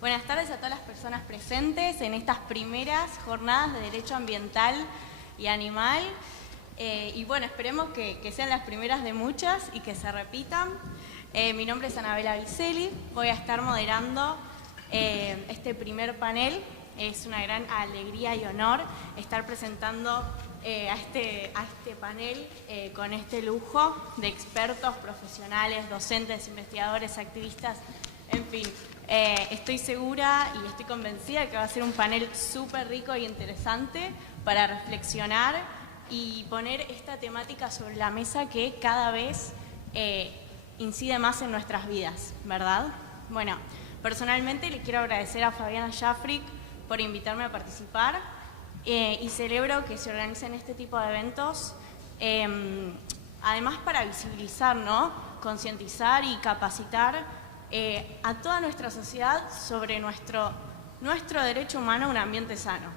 Buenas tardes a todas las personas presentes en estas primeras jornadas de Derecho Ambiental y Animal. Y bueno, esperemos que sean las primeras de muchas y que se repitan. Mi nombre es Anabela Vicelli, voy a estar moderando este primer panel. Es una gran alegría y honor estar presentando a este panel con este lujo de expertos, profesionales, docentes, investigadores, activistas, en fin. Estoy segura y estoy convencida que va a ser un panel súper rico y interesante para reflexionar y poner esta temática sobre la mesa que cada vez incide más en nuestras vidas, ¿verdad? Bueno, personalmente le quiero agradecer a Fabiana Jafric por invitarme a participar y celebro que se organicen este tipo de eventos, además para visibilizar, ¿no? Concientizar y capacitar a toda nuestra sociedad sobre nuestro derecho humano a un ambiente sano,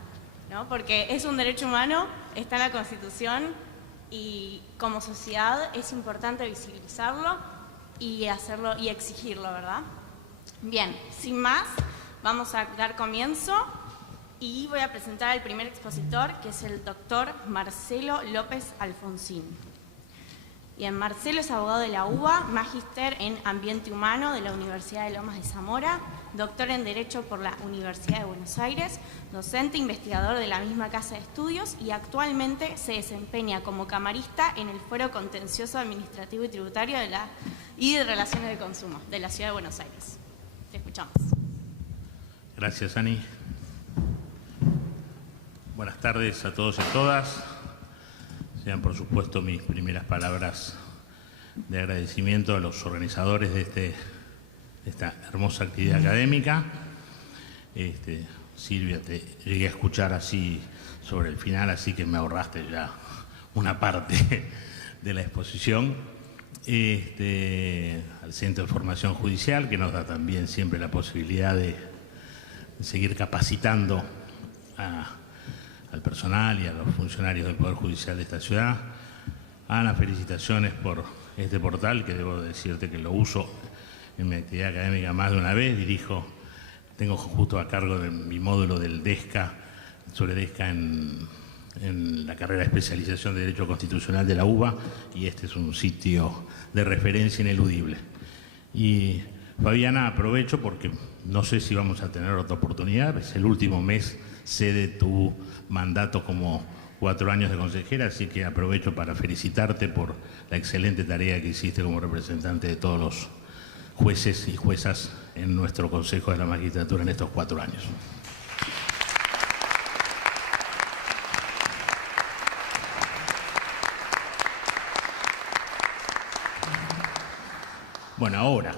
¿no? Porque es un derecho humano, está en la Constitución y como sociedad es importante visibilizarlo y hacerlo y exigirlo, ¿verdad? Bien, sin más, vamos a dar comienzo y voy a presentar al primer expositor, que es el doctor Marcelo López Alfonsín. Bien, Marcelo es abogado de la UBA, magíster en Ambiente Humano de la Universidad de Lomas de Zamora, doctor en Derecho por la Universidad de Buenos Aires, docente investigador de la misma casa de estudios y actualmente se desempeña como camarista en el Foro Contencioso Administrativo y Tributario y de Relaciones de Consumo de la Ciudad de Buenos Aires. Te escuchamos. Gracias, Ani. Buenas tardes a todos y a todas. Sean, por supuesto, mis primeras palabras de agradecimiento a los organizadores de esta hermosa actividad académica. Silvia, te llegué a escuchar así sobre el final, así que me ahorraste ya una parte de la exposición. Al Centro de Formación Judicial, que nos da también siempre la posibilidad de seguir capacitando al personal y a los funcionarios del Poder Judicial de esta ciudad. Ana, felicitaciones por este portal, que debo decirte que lo uso en mi actividad académica más de una vez. Tengo justo a cargo de mi módulo del DESCA, sobre DESCA en la carrera de especialización de Derecho Constitucional de la UBA, y este es un sitio de referencia ineludible. Y Fabiana, aprovecho porque no sé si vamos a tener otra oportunidad, es el último mes de tu mandato como 4 años de consejera, así que aprovecho para felicitarte por la excelente tarea que hiciste como representante de todos los jueces y juezas en nuestro Consejo de la Magistratura en estos 4 años. Bueno, ahora,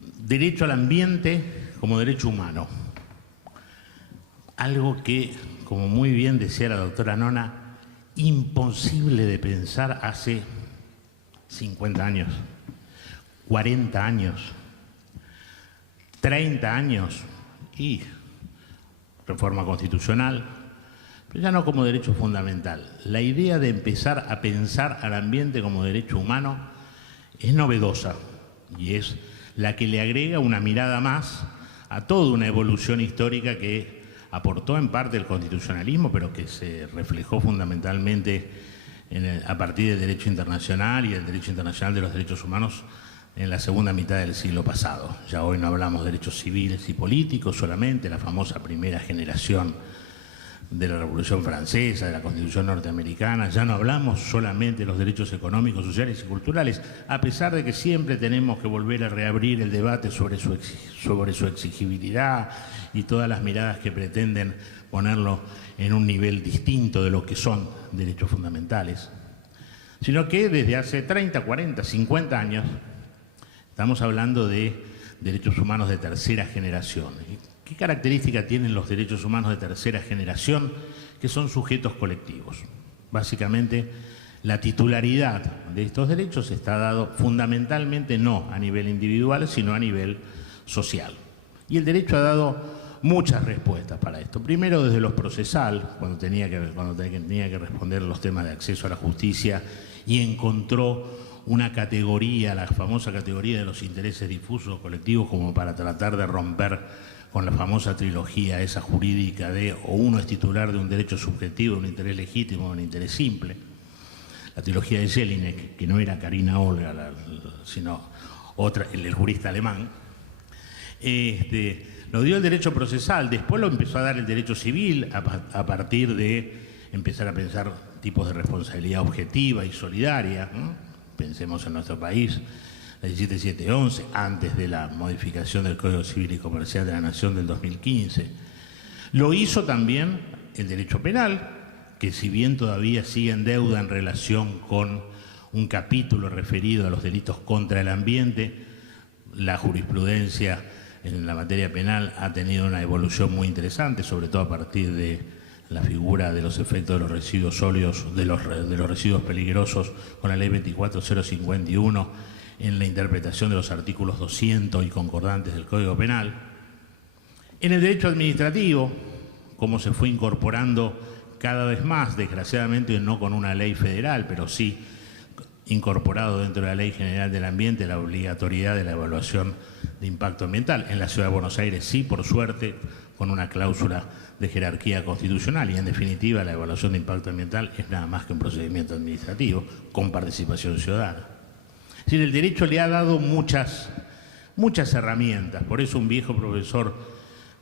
derecho al ambiente como derecho humano. Algo que, como muy bien decía la doctora Nona, imposible de pensar hace 50 años, 40 años, 30 años y reforma constitucional, pero ya no como derecho fundamental. La idea de empezar a pensar al ambiente como derecho humano es novedosa y es la que le agrega una mirada más a toda una evolución histórica que aportó en parte el constitucionalismo, pero que se reflejó fundamentalmente a partir del derecho internacional y el derecho internacional de los derechos humanos en la segunda mitad del siglo pasado. Ya hoy no hablamos de derechos civiles y políticos solamente, la famosa primera generación de la Revolución Francesa, de la Constitución norteamericana, ya no hablamos solamente de los derechos económicos, sociales y culturales, a pesar de que siempre tenemos que volver a reabrir el debate sobre su exigibilidad y todas las miradas que pretenden ponerlo en un nivel distinto de lo que son derechos fundamentales, sino que desde hace 30, 40, 50 años estamos hablando de derechos humanos de tercera generación. ¿Qué característica tienen los derechos humanos de tercera generación? Que son sujetos colectivos. Básicamente, la titularidad de estos derechos está dado fundamentalmente no a nivel individual, sino a nivel social. Y el derecho ha dado muchas respuestas para esto. Primero, desde lo procesal, cuando tenía que responder los temas de acceso a la justicia y encontró una categoría, la famosa categoría de los intereses difusos colectivos, como para tratar de romper con la famosa trilogía esa jurídica de o uno es titular de un derecho subjetivo, un interés legítimo, un interés simple. La trilogía de Jelinek, que no era Carina Olga, sino otra, el jurista alemán, lo dio el derecho procesal, después lo empezó a dar el derecho civil a partir de empezar a pensar tipos de responsabilidad objetiva y solidaria, ¿no? Pensemos en nuestro país, la 17711, antes de la modificación del Código Civil y Comercial de la Nación del 2015. Lo hizo también el derecho penal, que si bien todavía sigue en deuda en relación con un capítulo referido a los delitos contra el ambiente, la jurisprudencia en la materia penal ha tenido una evolución muy interesante, sobre todo a partir de la figura de los efectos de los residuos sólidos, de los residuos peligrosos con la ley 24051 en la interpretación de los artículos 200 y concordantes del Código Penal. En el derecho administrativo, como se fue incorporando cada vez más, desgraciadamente no con una ley federal, pero sí incorporado dentro de la Ley General del Ambiente la obligatoriedad de la evaluación de impacto ambiental. En la Ciudad de Buenos Aires sí, por suerte, con una cláusula de jerarquía constitucional, y en definitiva la evaluación de impacto ambiental es nada más que un procedimiento administrativo con participación ciudadana. Es decir, el derecho le ha dado muchas herramientas. Por eso un viejo profesor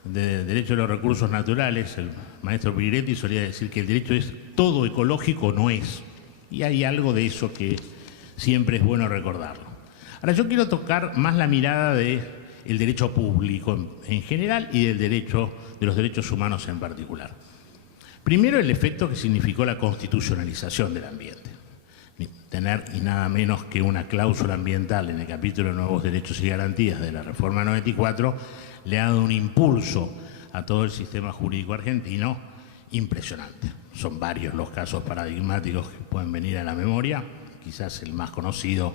de Derecho de los Recursos Naturales, el maestro Piretti, solía decir que el derecho es todo ecológico, no es. Y hay algo de eso que siempre es bueno recordarlo. Ahora yo quiero tocar más la mirada del derecho público en general y de los derechos humanos en particular. Primero, el efecto que significó la constitucionalización del ambiente. Tener y nada menos que una cláusula ambiental en el capítulo de Nuevos Derechos y Garantías de la Reforma 94 le ha dado un impulso a todo el sistema jurídico argentino impresionante. Son varios los casos paradigmáticos que pueden venir a la memoria, quizás el más conocido,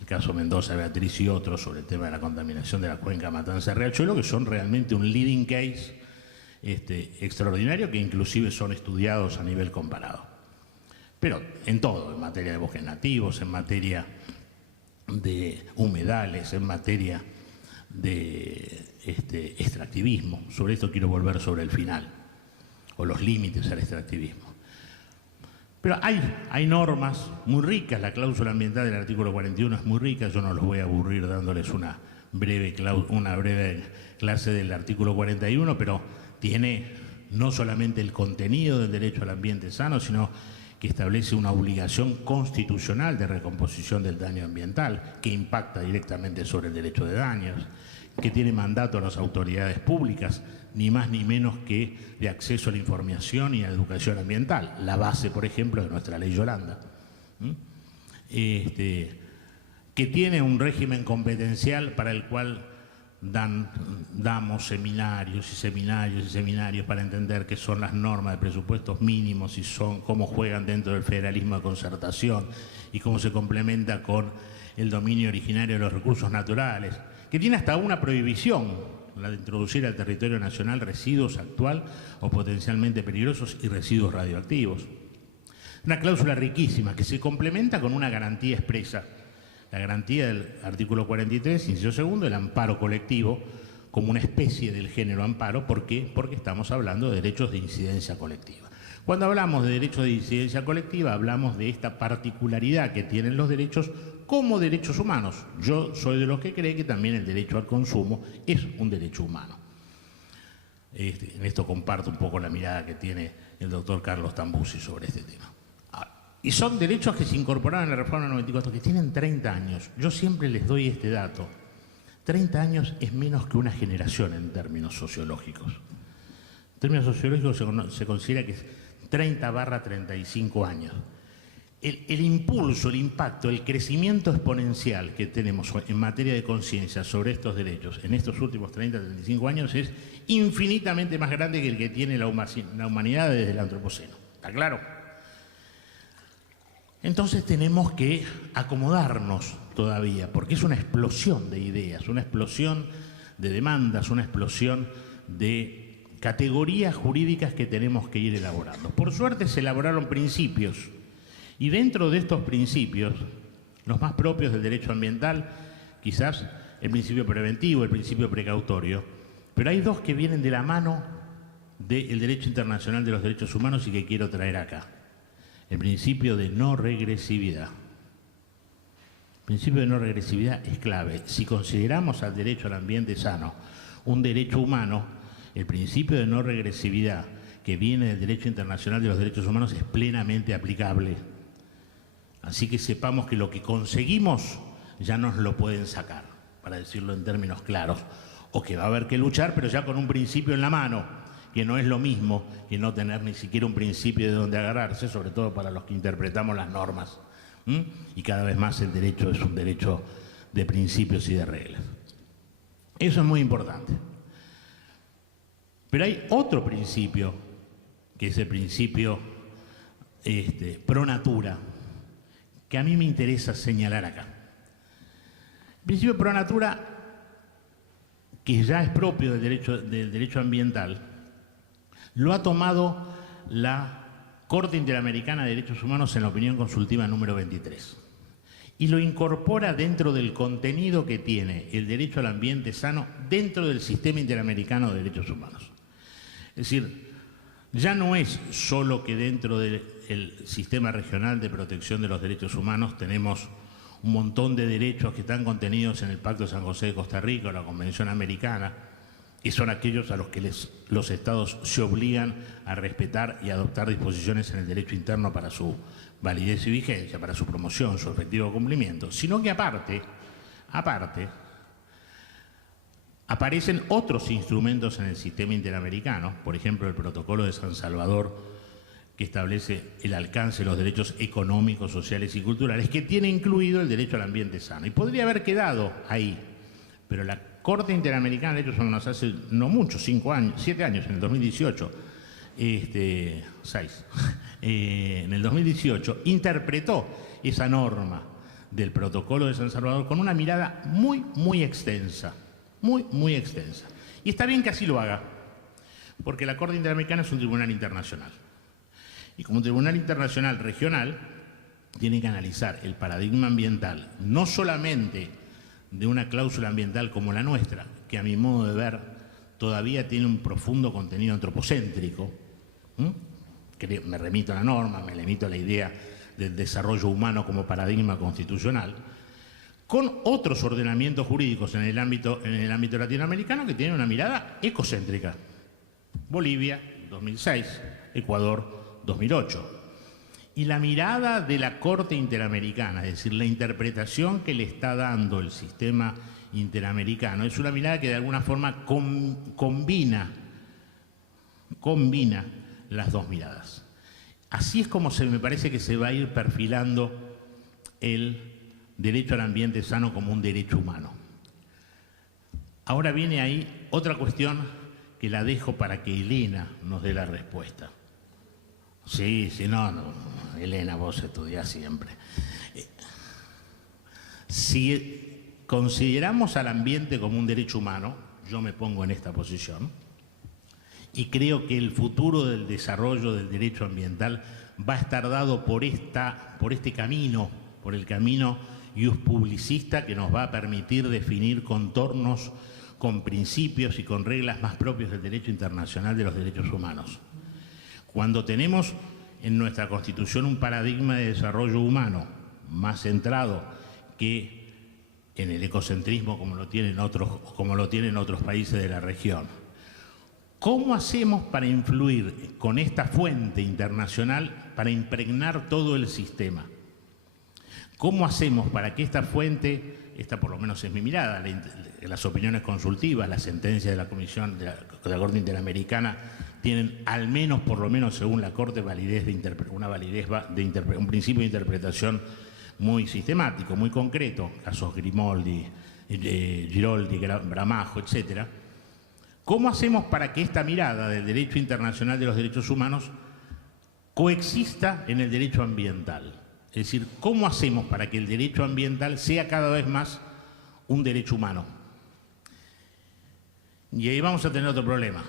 el caso Mendoza, Beatriz y otros sobre el tema de la contaminación de la cuenca Matanza-Riachuelo, que son realmente un leading case extraordinario, que inclusive son estudiados a nivel comparado. Pero en todo, en materia de bosques nativos, en materia de humedales, en materia de extractivismo. Sobre esto quiero volver sobre el final, o los límites al extractivismo. Pero hay normas muy ricas, la cláusula ambiental del artículo 41 es muy rica, yo no los voy a aburrir dándoles una breve clase del artículo 41, pero tiene no solamente el contenido del derecho al ambiente sano, sino que establece una obligación constitucional de recomposición del daño ambiental, que impacta directamente sobre el derecho de daños, que tiene mandato a las autoridades públicas, ni más ni menos que de acceso a la información y a la educación ambiental, la base, por ejemplo, de nuestra ley Yolanda, que tiene un régimen competencial para el cual damos seminarios y seminarios y seminarios para entender qué son las normas de presupuestos mínimos y cómo juegan dentro del federalismo de concertación y cómo se complementa con el dominio originario de los recursos naturales, que tiene hasta una prohibición, la de introducir al territorio nacional residuos actual o potencialmente peligrosos y residuos radioactivos. Una cláusula riquísima que se complementa con una garantía expresa, la garantía del artículo 43, inciso segundo, el amparo colectivo como una especie del género amparo. ¿Por qué? Porque estamos hablando de derechos de incidencia colectiva. Cuando hablamos de derechos de incidencia colectiva, hablamos de esta particularidad que tienen los derechos como derechos humanos. Yo soy de los que cree que también el derecho al consumo es un derecho humano. En esto comparto un poco la mirada que tiene el doctor Carlos Tambuzzi sobre este tema. Y son derechos que se incorporaron en la Reforma 94, que tienen 30 años. Yo siempre les doy este dato. 30 años es menos que una generación en términos sociológicos. En términos sociológicos se considera que es 30/35 años. El impulso, el impacto, el crecimiento exponencial que tenemos en materia de conciencia sobre estos derechos en estos últimos 30-35 años es infinitamente más grande que el que tiene la humanidad desde el antropoceno. ¿Está claro? Entonces tenemos que acomodarnos todavía, porque es una explosión de ideas, una explosión de demandas, una explosión de categorías jurídicas que tenemos que ir elaborando. Por suerte se elaboraron principios, y dentro de estos principios, los más propios del derecho ambiental, quizás el principio preventivo, el principio precautorio, pero hay dos que vienen de la mano del derecho internacional de los derechos humanos y que quiero traer acá. El principio de no regresividad. El principio de no regresividad es clave. Si consideramos al derecho al ambiente sano un derecho humano, el principio de no regresividad que viene del derecho internacional de los derechos humanos es plenamente aplicable. Así que sepamos que lo que conseguimos ya nos lo pueden sacar, para decirlo en términos claros, o que va a haber que luchar, pero ya con un principio en la mano, que no es lo mismo que no tener ni siquiera un principio de donde agarrarse, sobre todo para los que interpretamos las normas. Y cada vez más el derecho es un derecho de principios y de reglas. Eso es muy importante. Pero hay otro principio, que es el principio pro natura, que a mí me interesa señalar acá. El principio pro natura, que ya es propio del derecho ambiental, lo ha tomado la Corte Interamericana de Derechos Humanos en la opinión consultiva número 23 y lo incorpora dentro del contenido que tiene el derecho al ambiente sano dentro del sistema interamericano de derechos humanos. Es decir, ya no es solo que dentro del sistema regional de protección de los derechos humanos tenemos un montón de derechos que están contenidos en el Pacto de San José de Costa Rica o la Convención Americana, y son aquellos a los que los estados se obligan a respetar y adoptar disposiciones en el derecho interno para su validez y vigencia, para su promoción, su efectivo cumplimiento, sino que aparte, aparecen otros instrumentos en el sistema interamericano, por ejemplo el Protocolo de San Salvador, que establece el alcance de los derechos económicos, sociales y culturales, que tiene incluido el derecho al ambiente sano. Y podría haber quedado ahí, pero la Corte Interamericana de Derechos Humanos hace no mucho, 7 años, en el 2018, en el 2018, interpretó esa norma del Protocolo de San Salvador con una mirada muy extensa, muy extensa. Y está bien que así lo haga, porque la Corte Interamericana es un tribunal internacional. Y como un tribunal internacional regional, tiene que analizar el paradigma ambiental, no solamente de una cláusula ambiental como la nuestra, que a mi modo de ver todavía tiene un profundo contenido antropocéntrico, que me remito a la norma, me remito a la idea del desarrollo humano como paradigma constitucional, con otros ordenamientos jurídicos en el ámbito latinoamericano que tienen una mirada ecocéntrica. Bolivia, 2006, Ecuador, 2008. Y la mirada de la Corte Interamericana, es decir, la interpretación que le está dando el sistema interamericano, es una mirada que de alguna forma combina las dos miradas. Así es como me parece que se va a ir perfilando el derecho al ambiente sano como un derecho humano. Ahora viene ahí otra cuestión que la dejo para que Elena nos dé la respuesta. Sí, no, Elena, vos estudiás siempre. Si consideramos al ambiente como un derecho humano, yo me pongo en esta posición, y creo que el futuro del desarrollo del derecho ambiental va a estar dado por este camino, por el camino iuspublicista que nos va a permitir definir contornos con principios y con reglas más propios del derecho internacional de los derechos humanos. Cuando tenemos en nuestra Constitución un paradigma de desarrollo humano más centrado que en el ecocentrismo como lo tienen otros países de la región, ¿cómo hacemos para influir con esta fuente internacional para impregnar todo el sistema? ¿Cómo hacemos para que esta fuente, esta por lo menos es mi mirada, las opiniones consultivas, las sentencias de la Comisión de la Corte Interamericana tienen al menos, por lo menos según la Corte, un principio de interpretación muy sistemático, muy concreto, casos Grimaldi, Giroldi, Bramajo, etcétera? ¿Cómo hacemos para que esta mirada del derecho internacional de los derechos humanos coexista en el derecho ambiental? Es decir, ¿cómo hacemos para que el derecho ambiental sea cada vez más un derecho humano? Y ahí vamos a tener otro problema.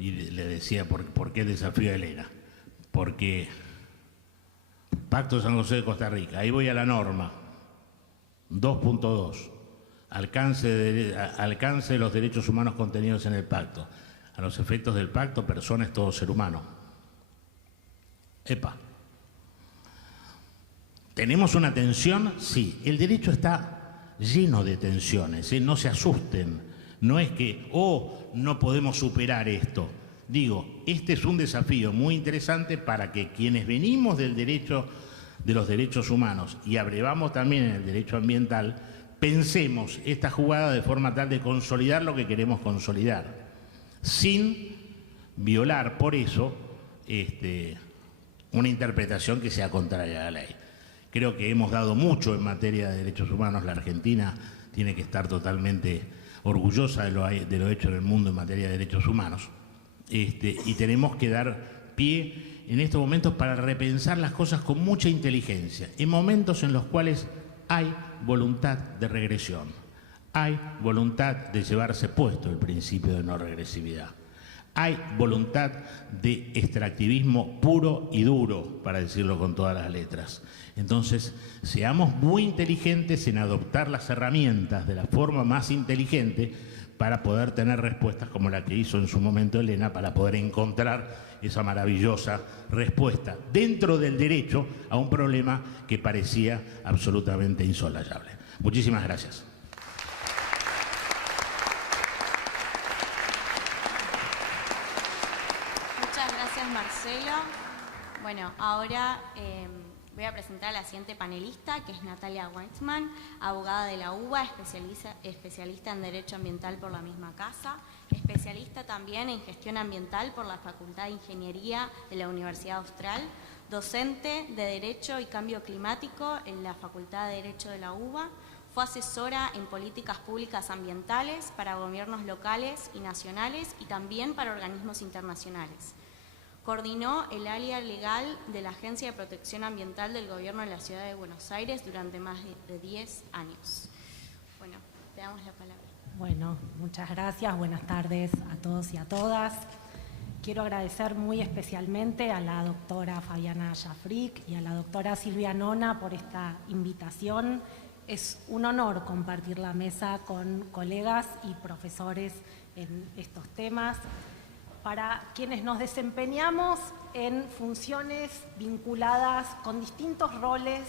Y le decía, ¿por qué el desafío a Elena? Porque Pacto de San José de Costa Rica, ahí voy a la norma. 2.2. Alcance de los derechos humanos contenidos en el pacto. A los efectos del pacto, persona es todo ser humano. ¡Epa! ¿Tenemos una tensión? Sí. El derecho está lleno de tensiones, ¿eh? No se asusten. No es que, no podemos superar esto. Digo, este es un desafío muy interesante para que quienes venimos del derecho, de los derechos humanos y abrevamos también en el derecho ambiental, pensemos esta jugada de forma tal de consolidar lo que queremos consolidar, sin violar por eso una interpretación que sea contraria a la ley. Creo que hemos dado mucho en materia de derechos humanos. La Argentina tiene que estar totalmente orgullosa de lo hecho en el mundo en materia de derechos humanos. Y tenemos que dar pie en estos momentos para repensar las cosas con mucha inteligencia, en momentos en los cuales hay voluntad de regresión, hay voluntad de llevarse puesto el principio de no regresividad, hay voluntad de extractivismo puro y duro, para decirlo con todas las letras. Entonces, seamos muy inteligentes en adoptar las herramientas de la forma más inteligente para poder tener respuestas como la que hizo en su momento Elena, para poder encontrar esa maravillosa respuesta dentro del derecho a un problema que parecía absolutamente insolayable. Muchísimas gracias. Muchas gracias, Marcelo. Bueno, ahora voy a presentar a la siguiente panelista, que es Natalia Weitzman, abogada de la UBA, especialista en Derecho Ambiental por la misma casa, especialista también en Gestión Ambiental por la Facultad de Ingeniería de la Universidad Austral, docente de Derecho y Cambio Climático en la Facultad de Derecho de la UBA, fue asesora en políticas públicas ambientales para gobiernos locales y nacionales y también para organismos internacionales. Coordinó el área legal de la Agencia de Protección Ambiental del Gobierno de la Ciudad de Buenos Aires durante más de 10 años. Bueno, te damos la palabra. Bueno, muchas gracias. Buenas tardes a todos y a todas. Quiero agradecer muy especialmente a la doctora Fabiana Jafric y a la doctora Silvia Nona por esta invitación. Es un honor compartir la mesa con colegas y profesores en estos temas. Para quienes nos desempeñamos en funciones vinculadas con distintos roles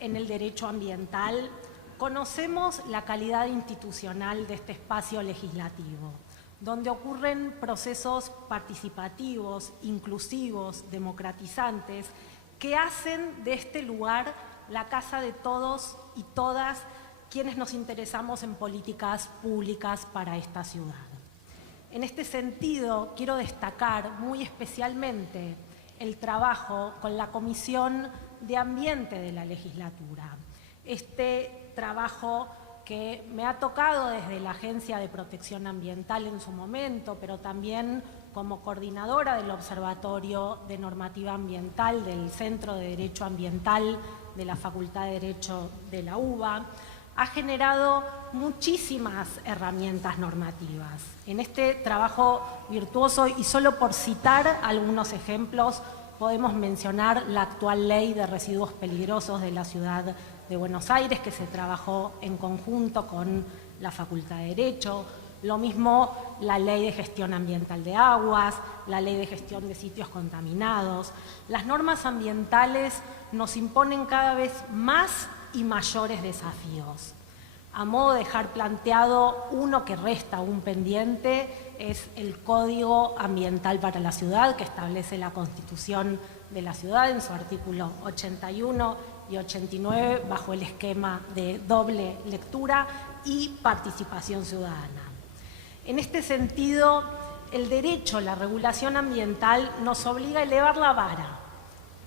en el derecho ambiental, conocemos la calidad institucional de este espacio legislativo, donde ocurren procesos participativos, inclusivos, democratizantes, que hacen de este lugar la casa de todos y todas quienes nos interesamos en políticas públicas para esta ciudad. En este sentido, quiero destacar muy especialmente el trabajo con la Comisión de Ambiente de la legislatura. Este trabajo que me ha tocado desde la Agencia de Protección Ambiental en su momento, pero también como coordinadora del Observatorio de Normativa Ambiental del Centro de Derecho Ambiental de la Facultad de Derecho de la UBA, ha generado muchísimas herramientas normativas. En este trabajo virtuoso, y solo por citar algunos ejemplos, podemos mencionar la actual Ley de Residuos Peligrosos de la Ciudad de Buenos Aires, que se trabajó en conjunto con la Facultad de Derecho, lo mismo la Ley de Gestión Ambiental de Aguas, la Ley de Gestión de Sitios Contaminados. Las normas ambientales nos imponen cada vez más y mayores desafíos. A modo de dejar planteado uno que resta un pendiente, es el Código Ambiental para la Ciudad, que establece la Constitución de la Ciudad en su artículo 81 y 89, bajo el esquema de doble lectura y participación ciudadana. En este sentido, el derecho, la regulación ambiental, nos obliga a elevar la vara,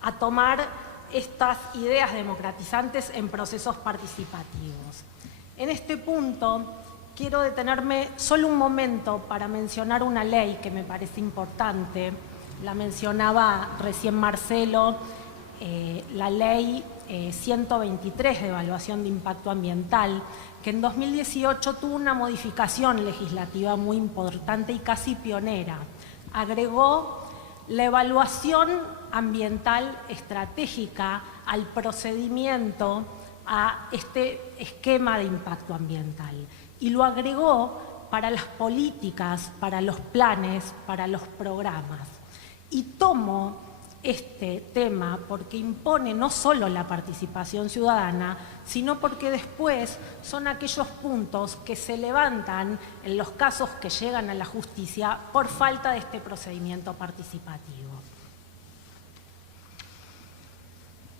a tomar estas ideas democratizantes en procesos participativos. En este punto, quiero detenerme solo un momento para mencionar una ley que me parece importante. La mencionaba recién Marcelo, la Ley 123 de Evaluación de Impacto Ambiental, que en 2018 tuvo una modificación legislativa muy importante y casi pionera. Agregó la evaluación ambiental estratégica al procedimiento a este esquema de impacto ambiental y lo agregó para las políticas, para los planes, para los programas. Y tomo este tema porque impone no solo la participación ciudadana, sino porque después son aquellos puntos que se levantan en los casos que llegan a la justicia por falta de este procedimiento participativo.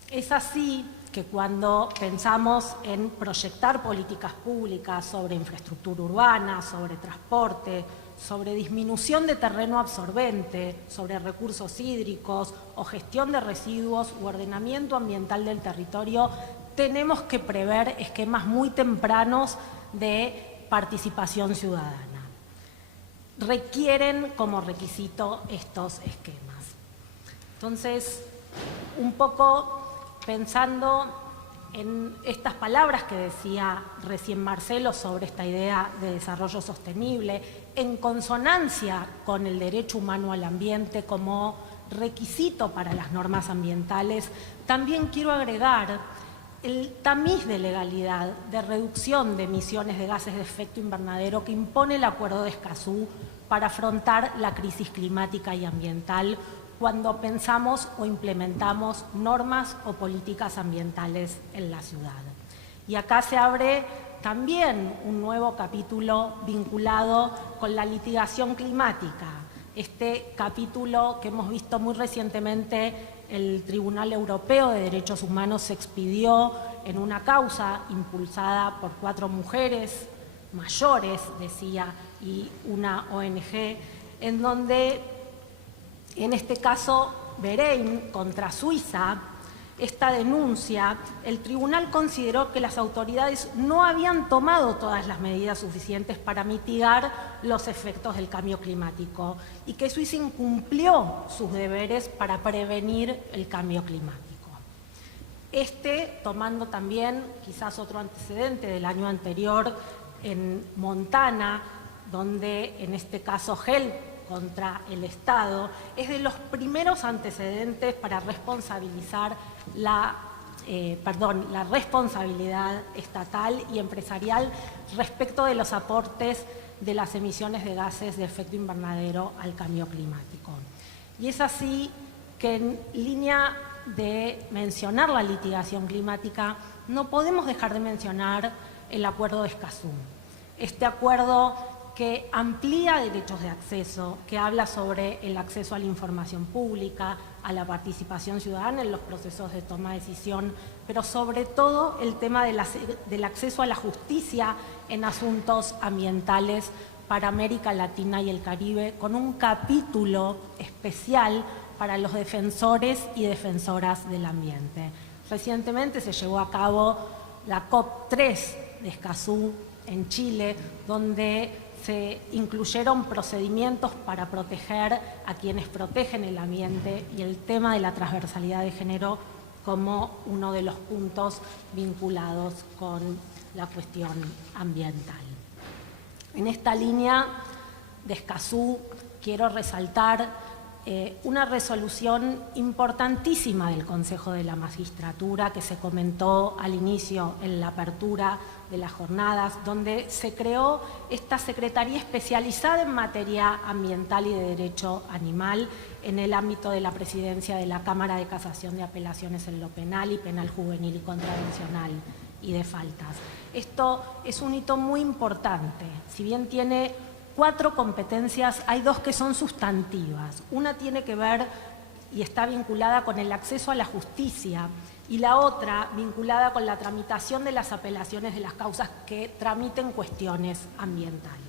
Es así que cuando pensamos en proyectar políticas públicas sobre infraestructura urbana, sobre transporte, sobre disminución de terreno absorbente, sobre recursos hídricos o gestión de residuos u ordenamiento ambiental del territorio, tenemos que prever esquemas muy tempranos de participación ciudadana. Requieren como requisito estos esquemas. Entonces, un poco pensando en estas palabras que decía recién Marcelo sobre esta idea de desarrollo sostenible, en consonancia con el derecho humano al ambiente como requisito para las normas ambientales, también quiero agregar el tamiz de legalidad de reducción de emisiones de gases de efecto invernadero que impone el Acuerdo de Escazú para afrontar la crisis climática y ambiental cuando pensamos o implementamos normas o políticas ambientales en la ciudad. Y acá se abre también un nuevo capítulo vinculado con la litigación climática. Este capítulo que hemos visto muy recientemente, el Tribunal Europeo de Derechos Humanos se expidió en una causa impulsada por 4 mujeres mayores, decía, y una ONG, en donde, en este caso, Verein contra Suiza, esta denuncia, el tribunal consideró que las autoridades no habían tomado todas las medidas suficientes para mitigar los efectos del cambio climático y que Suiza incumplió sus deberes para prevenir el cambio climático. Tomando también quizás otro antecedente del año anterior en Montana, donde en este caso Hell contra el Estado, es de los primeros antecedentes para responsabilizar la responsabilidad estatal y empresarial respecto de los aportes de las emisiones de gases de efecto invernadero al cambio climático. Y es así que en línea de mencionar la litigación climática, no podemos dejar de mencionar el Acuerdo de Escazú. Este acuerdo que amplía derechos de acceso, que habla sobre el acceso a la información pública, a la participación ciudadana en los procesos de toma de decisión, pero sobre todo el tema del acceso a la justicia en asuntos ambientales para América Latina y el Caribe, con un capítulo especial para los defensores y defensoras del ambiente. Recientemente se llevó a cabo la COP3 de Escazú en Chile, donde se incluyeron procedimientos para proteger a quienes protegen el ambiente y el tema de la transversalidad de género como uno de los puntos vinculados con la cuestión ambiental. En esta línea de Escazú quiero resaltar una resolución importantísima del Consejo de la Magistratura que se comentó al inicio en la apertura de las jornadas, donde se creó esta Secretaría especializada en materia ambiental y de derecho animal en el ámbito de la presidencia de la Cámara de Casación de Apelaciones en lo penal y penal juvenil y contravencional y de faltas. Esto es un hito muy importante. Si bien tiene 4 competencias, hay 2 que son sustantivas. Una tiene que ver y está vinculada con el acceso a la justicia y la otra vinculada con la tramitación de las apelaciones de las causas que tramiten cuestiones ambientales,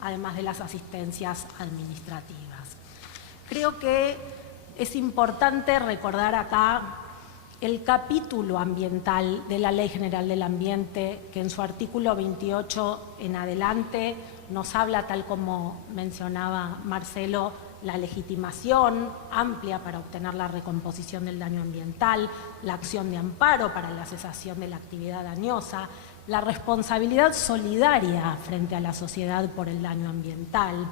además de las asistencias administrativas. Creo que es importante recordar acá el capítulo ambiental de la Ley General del Ambiente, que en su artículo 28 en adelante nos habla, tal como mencionaba Marcelo, la legitimación amplia para obtener la recomposición del daño ambiental, la acción de amparo para la cesación de la actividad dañosa, la responsabilidad solidaria frente a la sociedad por el daño ambiental.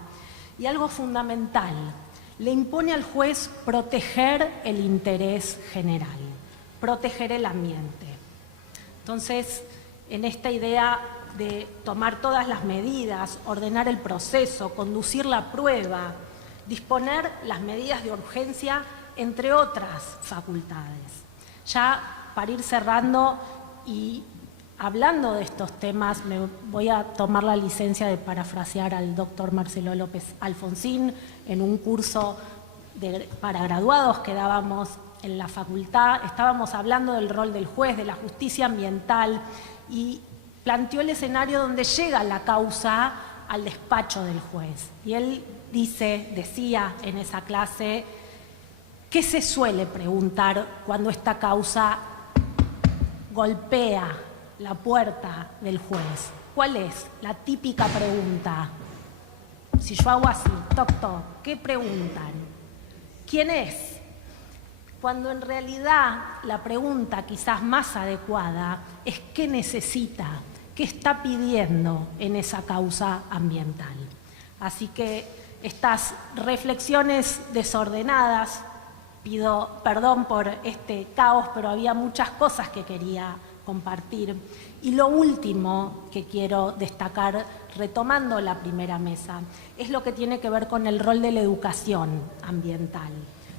Y algo fundamental, le impone al juez proteger el interés general, proteger el ambiente. Entonces, en esta idea de tomar todas las medidas, ordenar el proceso, conducir la prueba, disponer las medidas de urgencia, entre otras facultades. Ya para ir cerrando y hablando de estos temas, me voy a tomar la licencia de parafrasear al doctor Marcelo López Alfonsín en un curso para graduados que dábamos en la facultad. Estábamos hablando del rol del juez, de la justicia ambiental, y planteó el escenario donde llega la causa al despacho del juez. Y él decía en esa clase, ¿qué se suele preguntar cuando esta causa golpea la puerta del juez? ¿Cuál es la típica pregunta? Si yo hago así, toc, toc, ¿qué preguntan? ¿Quién es? Cuando en realidad la pregunta quizás más adecuada es ¿qué necesita? ¿Qué está pidiendo en esa causa ambiental? Así que estas reflexiones desordenadas, pido perdón por este caos, pero había muchas cosas que quería compartir. Y lo último que quiero destacar, retomando la primera mesa, es lo que tiene que ver con el rol de la educación ambiental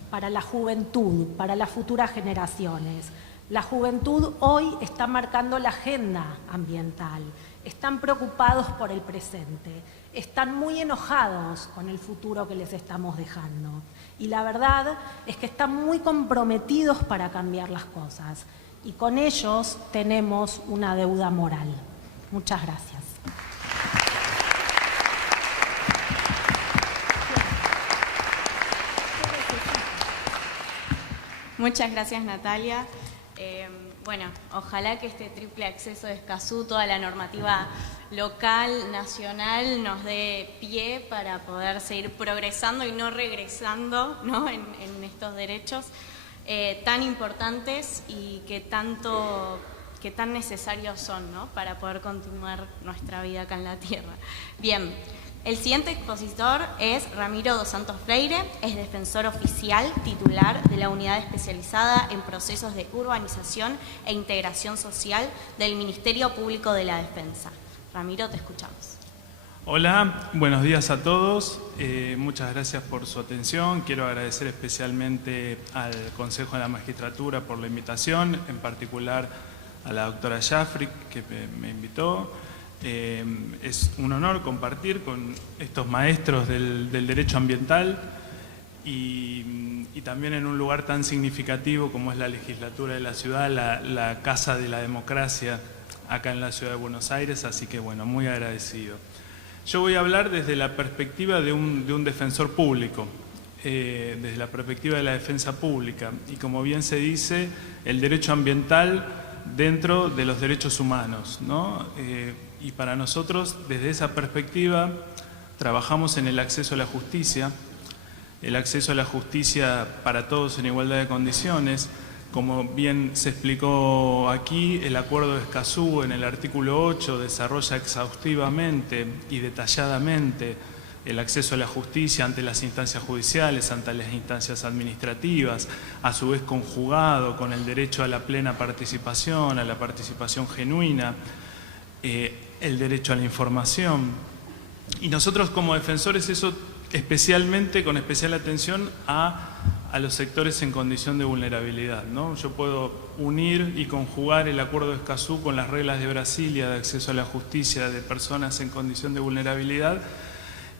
para la juventud, para las futuras generaciones. La juventud hoy está marcando la agenda ambiental, están preocupados por el presente, están muy enojados con el futuro que les estamos dejando. Y la verdad es que están muy comprometidos para cambiar las cosas. Y con ellos tenemos una deuda moral. Muchas gracias. Muchas gracias, Natalia. Bueno, ojalá que este triple acceso de Escazú, toda la normativa local, nacional, nos dé pie para poder seguir progresando y no regresando, ¿no?, en estos derechos tan importantes y que tan necesarios son, ¿no?, para poder continuar nuestra vida acá en la Tierra. Bien. El siguiente expositor es Ramiro dos Santos Freire, es defensor oficial titular de la Unidad Especializada en Procesos de Urbanización e Integración Social del Ministerio Público de la Defensa. Ramiro, te escuchamos. Hola, buenos días a todos. Muchas gracias por su atención. Quiero agradecer especialmente al Consejo de la Magistratura por la invitación, en particular a la doctora Jafric, que me invitó. Es un honor compartir con estos maestros del derecho ambiental y también en un lugar tan significativo como es la legislatura de la ciudad, la casa de la democracia acá en la ciudad de Buenos Aires, así que bueno, muy agradecido. Yo voy a hablar desde la perspectiva de un defensor público, desde la perspectiva de la defensa pública, y como bien se dice, el derecho ambiental dentro de los derechos humanos, ¿no? Y para nosotros, desde esa perspectiva, trabajamos en el acceso a la justicia para todos en igualdad de condiciones. Como bien se explicó aquí, el Acuerdo de Escazú en el artículo 8 desarrolla exhaustivamente y detalladamente el acceso a la justicia ante las instancias judiciales, ante las instancias administrativas, a su vez conjugado con el derecho a la plena participación, a la participación genuina, el derecho a la información. Y nosotros como defensores eso especialmente, con especial atención a los sectores en condición de vulnerabilidad, ¿no? Yo puedo unir y conjugar el Acuerdo de Escazú con las reglas de Brasilia de acceso a la justicia de personas en condición de vulnerabilidad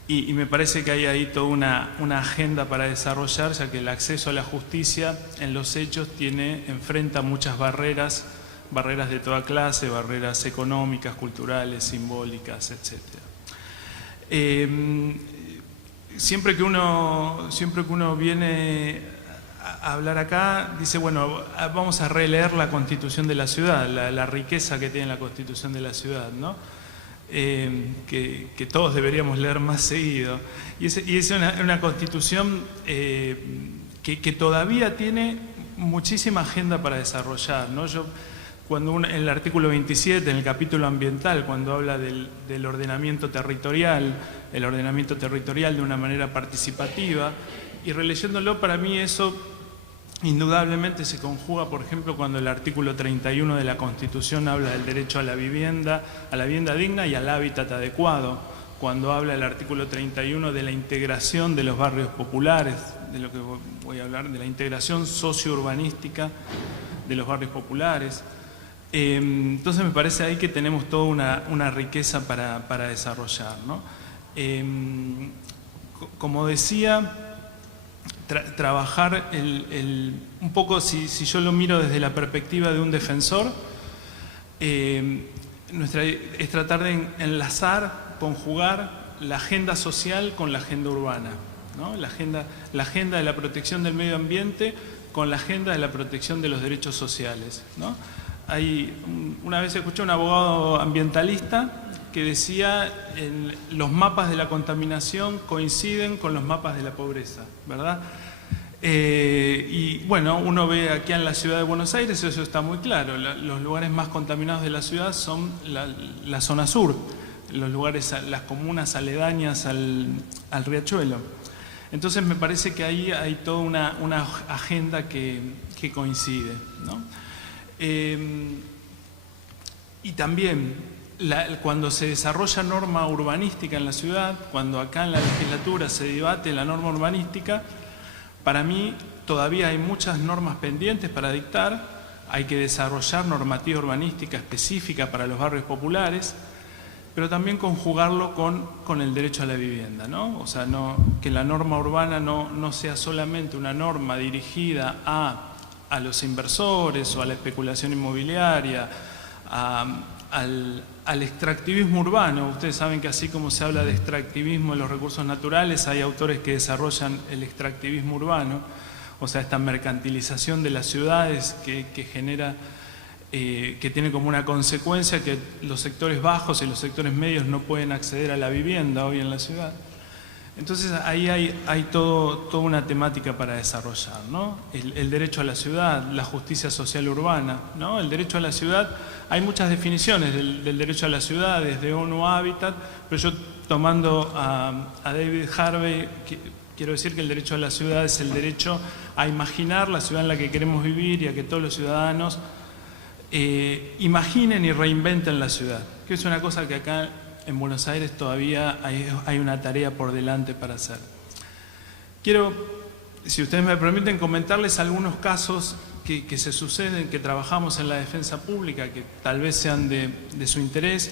y me parece que hay ahí toda una agenda para desarrollar, ya que el acceso a la justicia en los hechos enfrenta muchas barreras de toda clase, barreras económicas, culturales, simbólicas, etc. Siempre que uno viene a hablar acá, dice, bueno, vamos a releer la Constitución de la ciudad, la riqueza que tiene la Constitución de la ciudad, ¿no? Que todos deberíamos leer más seguido. Y es una Constitución que todavía tiene muchísima agenda para desarrollar, ¿no? En el artículo 27, en el capítulo ambiental, cuando habla del ordenamiento territorial, el ordenamiento territorial de una manera participativa, y releyéndolo, para mí eso indudablemente se conjuga, por ejemplo, cuando el artículo 31 de la Constitución habla del derecho a la vivienda digna y al hábitat adecuado, cuando habla el artículo 31 de la integración de los barrios populares, de lo que voy a hablar, de la integración socio-urbanística de los barrios populares. Entonces me parece ahí que tenemos toda una riqueza para desarrollar, ¿no? Como decía, trabajar un poco, si yo lo miro desde la perspectiva de un defensor, es tratar de enlazar, conjugar la agenda social con la agenda urbana, ¿no? La agenda de la protección del medio ambiente con la agenda de la protección de los derechos sociales, ¿no? Una vez escuché a un abogado ambientalista que decía los mapas de la contaminación coinciden con los mapas de la pobreza, ¿verdad? Y bueno, uno ve aquí en la ciudad de Buenos Aires, eso está muy claro. Los lugares más contaminados de la ciudad son la zona sur, los lugares, las comunas aledañas al riachuelo. Entonces me parece que ahí hay toda una agenda que coincide, ¿no? Y también cuando se desarrolla norma urbanística en la ciudad, cuando acá en la legislatura se debate la norma urbanística, para mí todavía hay muchas normas pendientes para dictar. Hay que desarrollar normativa urbanística específica para los barrios populares, pero también conjugarlo con el derecho a la vivienda, ¿no? O sea, que la norma urbana no sea solamente una norma dirigida a los inversores o a la especulación inmobiliaria, al extractivismo urbano. Ustedes saben que así como se habla de extractivismo de los recursos naturales, hay autores que desarrollan el extractivismo urbano, o sea, esta mercantilización de las ciudades que genera, que tiene como una consecuencia que los sectores bajos y los sectores medios no pueden acceder a la vivienda hoy en la ciudad. Entonces ahí hay toda una temática para desarrollar, ¿no? El derecho a la ciudad, la justicia social urbana, ¿no? El derecho a la ciudad, hay muchas definiciones del derecho a la ciudad, desde ONU Habitat, pero yo tomando a David Harvey, quiero decir que el derecho a la ciudad es el derecho a imaginar la ciudad en la que queremos vivir y a que todos los ciudadanos imaginen y reinventen la ciudad, que es una cosa que acá en Buenos Aires todavía hay una tarea por delante para hacer. Quiero, si ustedes me permiten, comentarles algunos casos que se suceden, que trabajamos en la defensa pública, que tal vez sean de su interés.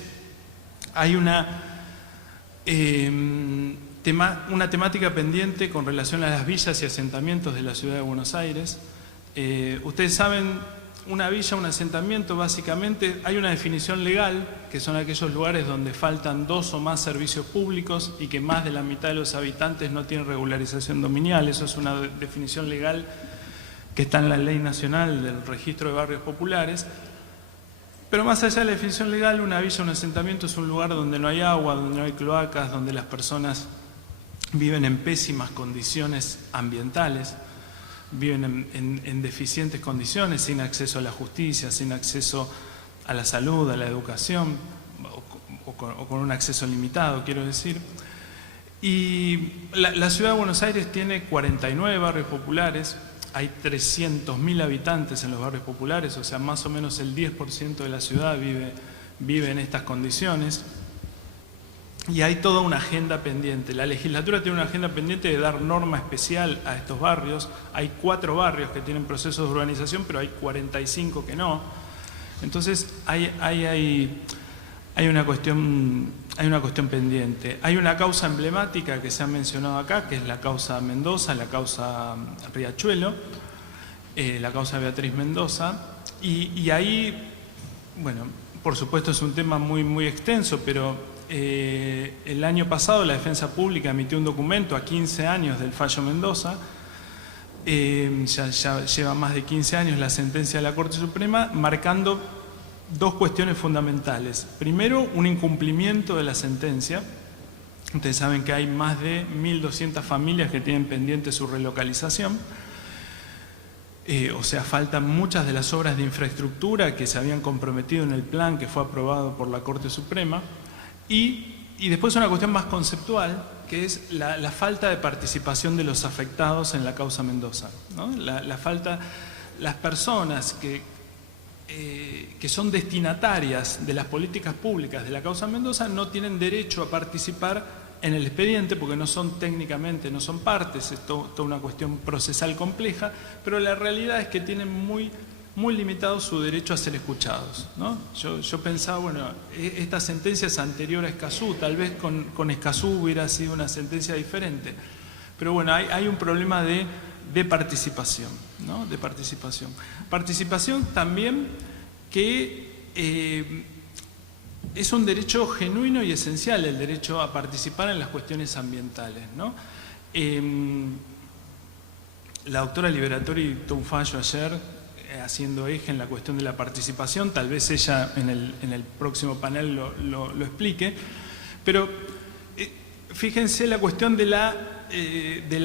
Hay una temática pendiente con relación a las villas y asentamientos de la ciudad de Buenos Aires. Ustedes saben, una villa, un asentamiento, básicamente hay una definición legal, que son aquellos lugares donde faltan 2 o más servicios públicos y que más de la mitad de los habitantes no tienen regularización dominial. Eso es una definición legal que está en la Ley Nacional del Registro de Barrios Populares. Pero más allá de la definición legal, una villa, un asentamiento es un lugar donde no hay agua, donde no hay cloacas, donde las personas viven en pésimas condiciones ambientales, viven en deficientes condiciones, sin acceso a la justicia, sin acceso a la salud, a la educación, o con un acceso limitado, quiero decir. Y la ciudad de Buenos Aires tiene 49 barrios populares, hay 300.000 habitantes en los barrios populares, o sea, más o menos el 10% de la ciudad vive en estas condiciones. Y hay toda una agenda pendiente. La legislatura tiene una agenda pendiente de dar norma especial a estos barrios. Hay 4 barrios que tienen procesos de urbanización, pero hay 45 que no. Entonces hay una cuestión pendiente. Hay una causa emblemática que se ha mencionado acá, que es la causa Mendoza, la causa Riachuelo, la causa Beatriz Mendoza. Y ahí, bueno, por supuesto es un tema muy, muy extenso, pero el año pasado la Defensa Pública emitió un documento a 15 años del fallo Mendoza. Ya lleva más de 15 años la sentencia de la Corte Suprema, marcando 2 cuestiones fundamentales. Primero, un incumplimiento de la sentencia. Ustedes saben que hay más de 1.200 familias que tienen pendiente su relocalización. O sea, faltan muchas de las obras de infraestructura que se habían comprometido en el plan que fue aprobado por la Corte Suprema. Y después una cuestión más conceptual, que es la falta de participación de los afectados en la causa Mendoza, ¿no? Las personas que son destinatarias de las políticas públicas de la causa Mendoza no tienen derecho a participar en el expediente porque no son técnicamente, no son partes, es toda una cuestión procesal compleja, pero la realidad es que tienen muy limitado su derecho a ser escuchados, ¿no? Yo pensaba, bueno, esta sentencia es anterior a Escazú, tal vez con Escazú hubiera sido una sentencia diferente, pero bueno, hay un problema de participación, ¿no? De participación. Participación también que es un derecho genuino y esencial, el derecho a participar en las cuestiones ambientales, ¿no? La doctora Liberatori tuvo un fallo ayer haciendo eje en la cuestión de la participación, tal vez ella en el próximo panel lo explique, pero fíjense la cuestión de la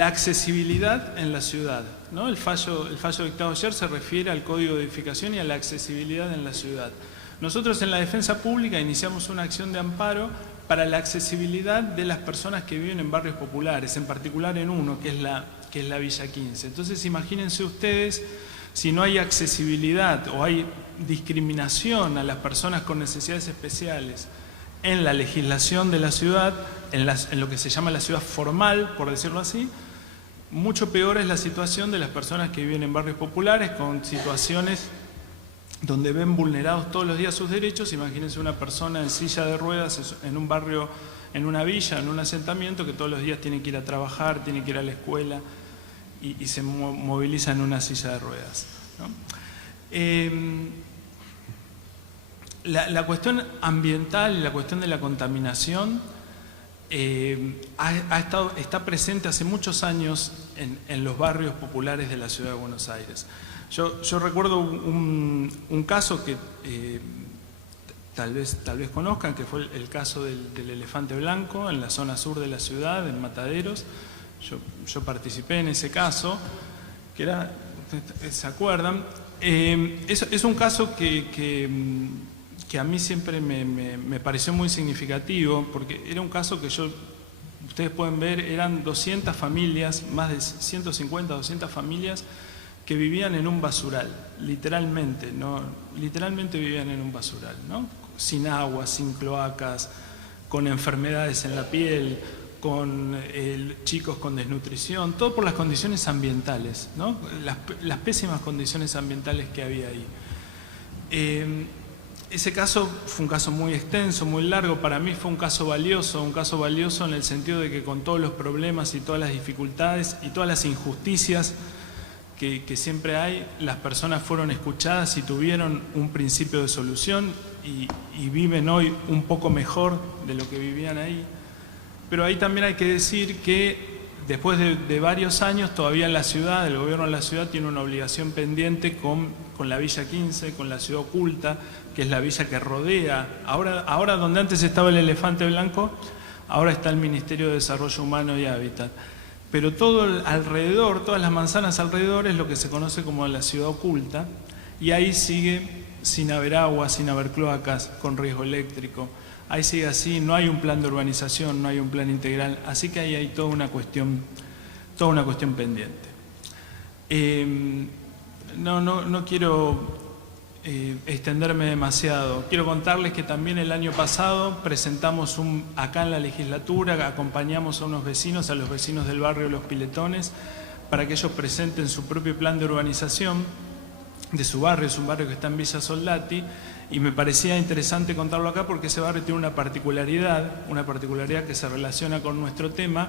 accesibilidad en la ciudad, ¿no? El fallo dictado ayer se refiere al Código de Edificación y a la accesibilidad en la ciudad. Nosotros en la Defensa Pública iniciamos una acción de amparo para la accesibilidad de las personas que viven en barrios populares, en particular en uno, que es la Villa 15. Entonces imagínense ustedes si no hay accesibilidad o hay discriminación a las personas con necesidades especiales en la legislación de la ciudad, en lo que se llama la ciudad formal, por decirlo así, mucho peor es la situación de las personas que viven en barrios populares con situaciones donde ven vulnerados todos los días sus derechos. Imagínense una persona en silla de ruedas en un barrio, en una villa, en un asentamiento, que todos los días tiene que ir a trabajar, tiene que ir a la escuela y se moviliza en una silla de ruedas, ¿no? La cuestión ambiental y la cuestión de la contaminación está presente hace muchos años en los barrios populares de la ciudad de Buenos Aires. Yo recuerdo un caso que tal vez conozcan, que fue el caso del elefante blanco en la zona sur de la ciudad, en Mataderos. Yo participé en ese caso, que era, ¿se acuerdan? Es un caso que a mí siempre me pareció muy significativo, porque era un caso que ustedes pueden ver, eran 200 familias, más de 150, 200 familias que vivían en un basural, literalmente, ¿no? Literalmente vivían en un basural, ¿no? Sin agua, sin cloacas, con enfermedades en la piel, con chicos con desnutrición, todo por las condiciones ambientales, ¿no? Las pésimas condiciones ambientales que había ahí. Ese caso fue un caso muy extenso, muy largo. Para mí fue un caso valioso en el sentido de que con todos los problemas y todas las dificultades y todas las injusticias que siempre hay, las personas fueron escuchadas y tuvieron un principio de solución y viven hoy un poco mejor de lo que vivían ahí. Pero ahí también hay que decir que después de varios años todavía la ciudad, el gobierno de la ciudad tiene una obligación pendiente con la Villa 15, con la ciudad oculta, que es la villa que rodea. Ahora donde antes estaba el elefante blanco, ahora está el Ministerio de Desarrollo Humano y Hábitat. Pero todo alrededor, todas las manzanas alrededor es lo que se conoce como la ciudad oculta, y ahí sigue sin haber agua, sin haber cloacas, con riesgo eléctrico. Ahí sigue así, no hay un plan de urbanización, no hay un plan integral, así que ahí hay toda una cuestión pendiente. No quiero extenderme demasiado. Quiero contarles que también el año pasado presentamos acá en la legislatura, acompañamos a los vecinos del barrio Los Piletones, para que ellos presenten su propio plan de urbanización de su barrio. Es un barrio que está en Villa Soldati, y me parecía interesante contarlo acá porque ese barrio tiene una particularidad que se relaciona con nuestro tema,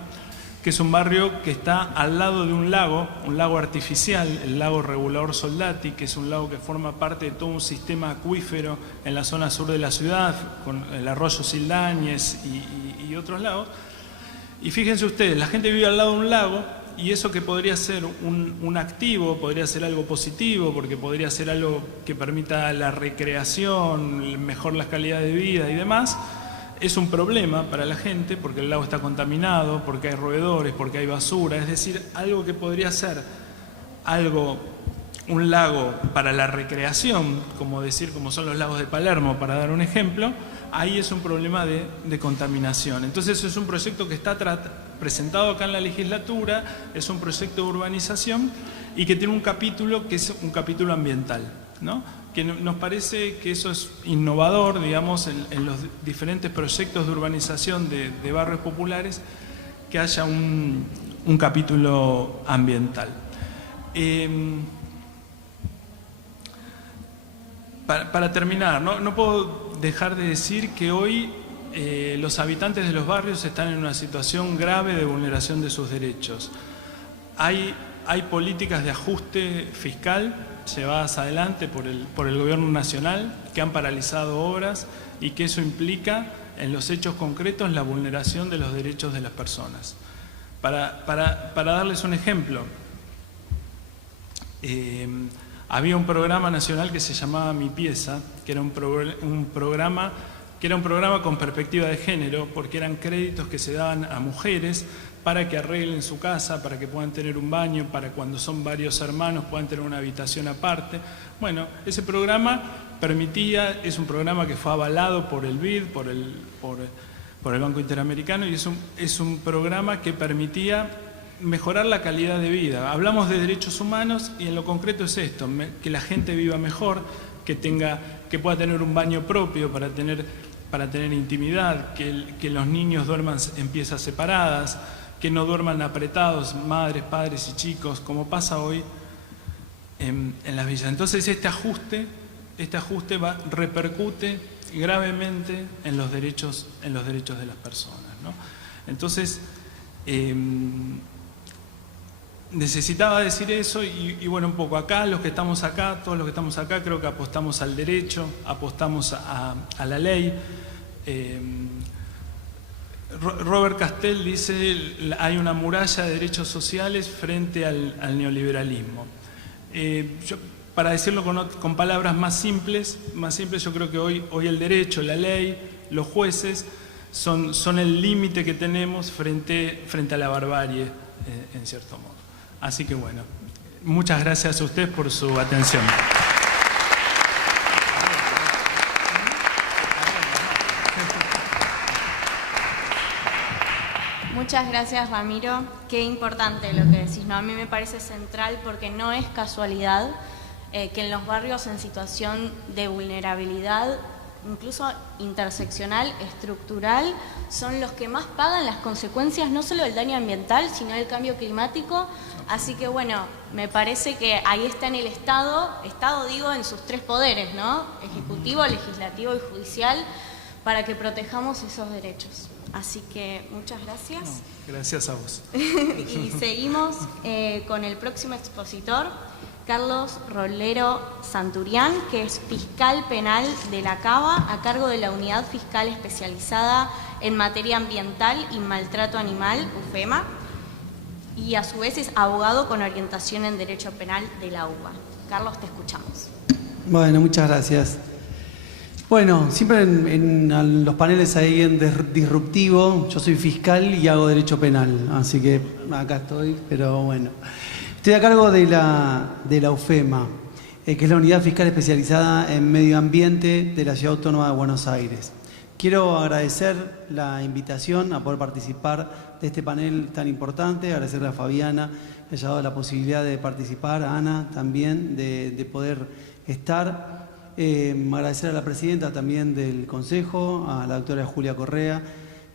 que es un barrio que está al lado de un lago artificial, el lago Regulador Soldati, que es un lago que forma parte de todo un sistema acuífero en la zona sur de la ciudad, con el arroyo Sildañez y otros lagos. Y fíjense ustedes, la gente vive al lado de un lago, y eso que podría ser un activo, podría ser algo positivo, porque podría ser algo que permita la recreación, mejor la calidad de vida y demás, es un problema para la gente porque el lago está contaminado, porque hay roedores, porque hay basura. Es decir, algo que podría ser un lago para la recreación, como son los lagos de Palermo, para dar un ejemplo, ahí es un problema de contaminación. Entonces es un proyecto que está presentado acá en la legislatura, es un proyecto de urbanización y que tiene un capítulo que es un capítulo ambiental, ¿no? Que nos parece que eso es innovador, digamos, en los diferentes proyectos de urbanización de barrios populares, que haya un capítulo ambiental. Para terminar, no puedo dejar de decir que hoy los habitantes de los barrios están en una situación grave de vulneración de sus derechos. Hay políticas de ajuste fiscal llevadas adelante por el gobierno nacional que han paralizado obras y que eso implica en los hechos concretos la vulneración de los derechos de las personas. Para darles un ejemplo, había un programa nacional que se llamaba Mi Pieza, que era un programa con perspectiva de género, porque eran créditos que se daban a mujeres para que arreglen su casa, para que puedan tener un baño, para cuando son varios hermanos puedan tener una habitación aparte. Bueno, ese programa permitía, es un programa que fue avalado por el BID, por el Banco Interamericano, y es un programa que permitía mejorar la calidad de vida. Hablamos de derechos humanos y en lo concreto es esto, que la gente viva mejor, que pueda tener un baño propio para tener intimidad, que los niños duerman en piezas separadas, que no duerman apretados, madres, padres y chicos, como pasa hoy en las villas. Entonces este ajuste repercute gravemente en los derechos de las personas, ¿no? Entonces necesitaba decir eso y bueno, un poco acá, todos los que estamos acá, creo que apostamos al derecho, apostamos a la ley. Robert Castell dice, hay una muralla de derechos sociales frente al neoliberalismo. Para decirlo con palabras más simples, yo creo que hoy el derecho, la ley, los jueces son el límite que tenemos frente a la barbarie, en cierto modo. Así que bueno, muchas gracias a usted por su atención. Muchas gracias, Ramiro. Qué importante lo que decís, ¿no? A mí me parece central porque no es casualidad que en los barrios en situación de vulnerabilidad, incluso interseccional, estructural, son los que más pagan las consecuencias no solo del daño ambiental, sino del cambio climático. Así que bueno, me parece que ahí está en el Estado digo en sus tres poderes, ¿no? Ejecutivo, legislativo y judicial, para que protejamos esos derechos. Así que muchas gracias. No, gracias a vos. Y seguimos con el próximo expositor, Carlos Rolero Santurián, que es fiscal penal de la Cava, a cargo de la Unidad Fiscal Especializada en Materia Ambiental y Maltrato Animal, UFEMA, y a su vez es abogado con orientación en Derecho Penal de la UBA. Carlos, te escuchamos. Bueno, muchas gracias. Bueno, siempre en los paneles hay en disruptivo. Yo soy fiscal y hago derecho penal, así que acá estoy, pero bueno. Estoy a cargo de la UFEMA, que es la Unidad Fiscal Especializada en Medio Ambiente de la Ciudad Autónoma de Buenos Aires. Quiero agradecer la invitación a poder participar de este panel tan importante, agradecerle a Fabiana que haya dado la posibilidad de participar, a Ana también, de poder estar. Agradecer a la presidenta también del Consejo, a la doctora Julia Correa,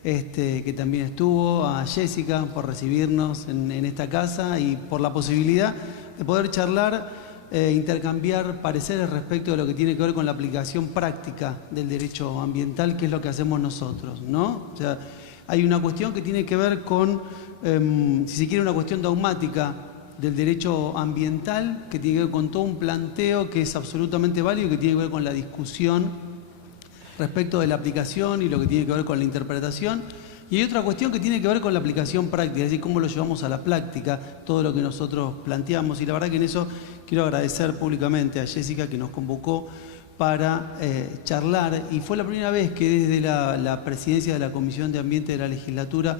que también estuvo, a Jessica por recibirnos en esta casa y por la posibilidad de poder charlar, intercambiar pareceres respecto de lo que tiene que ver con la aplicación práctica del derecho ambiental, que es lo que hacemos nosotros, ¿no? O sea, hay una cuestión que tiene que ver con, si se quiere, una cuestión dogmática del derecho ambiental, que tiene que ver con todo un planteo que es absolutamente válido, que tiene que ver con la discusión respecto de la aplicación y lo que tiene que ver con la interpretación. Y hay otra cuestión que tiene que ver con la aplicación práctica, es decir, cómo lo llevamos a la práctica, todo lo que nosotros planteamos. Y la verdad que en eso quiero agradecer públicamente a Jessica, que nos convocó para charlar. Y fue la primera vez que desde la presidencia de la Comisión de Ambiente de la Legislatura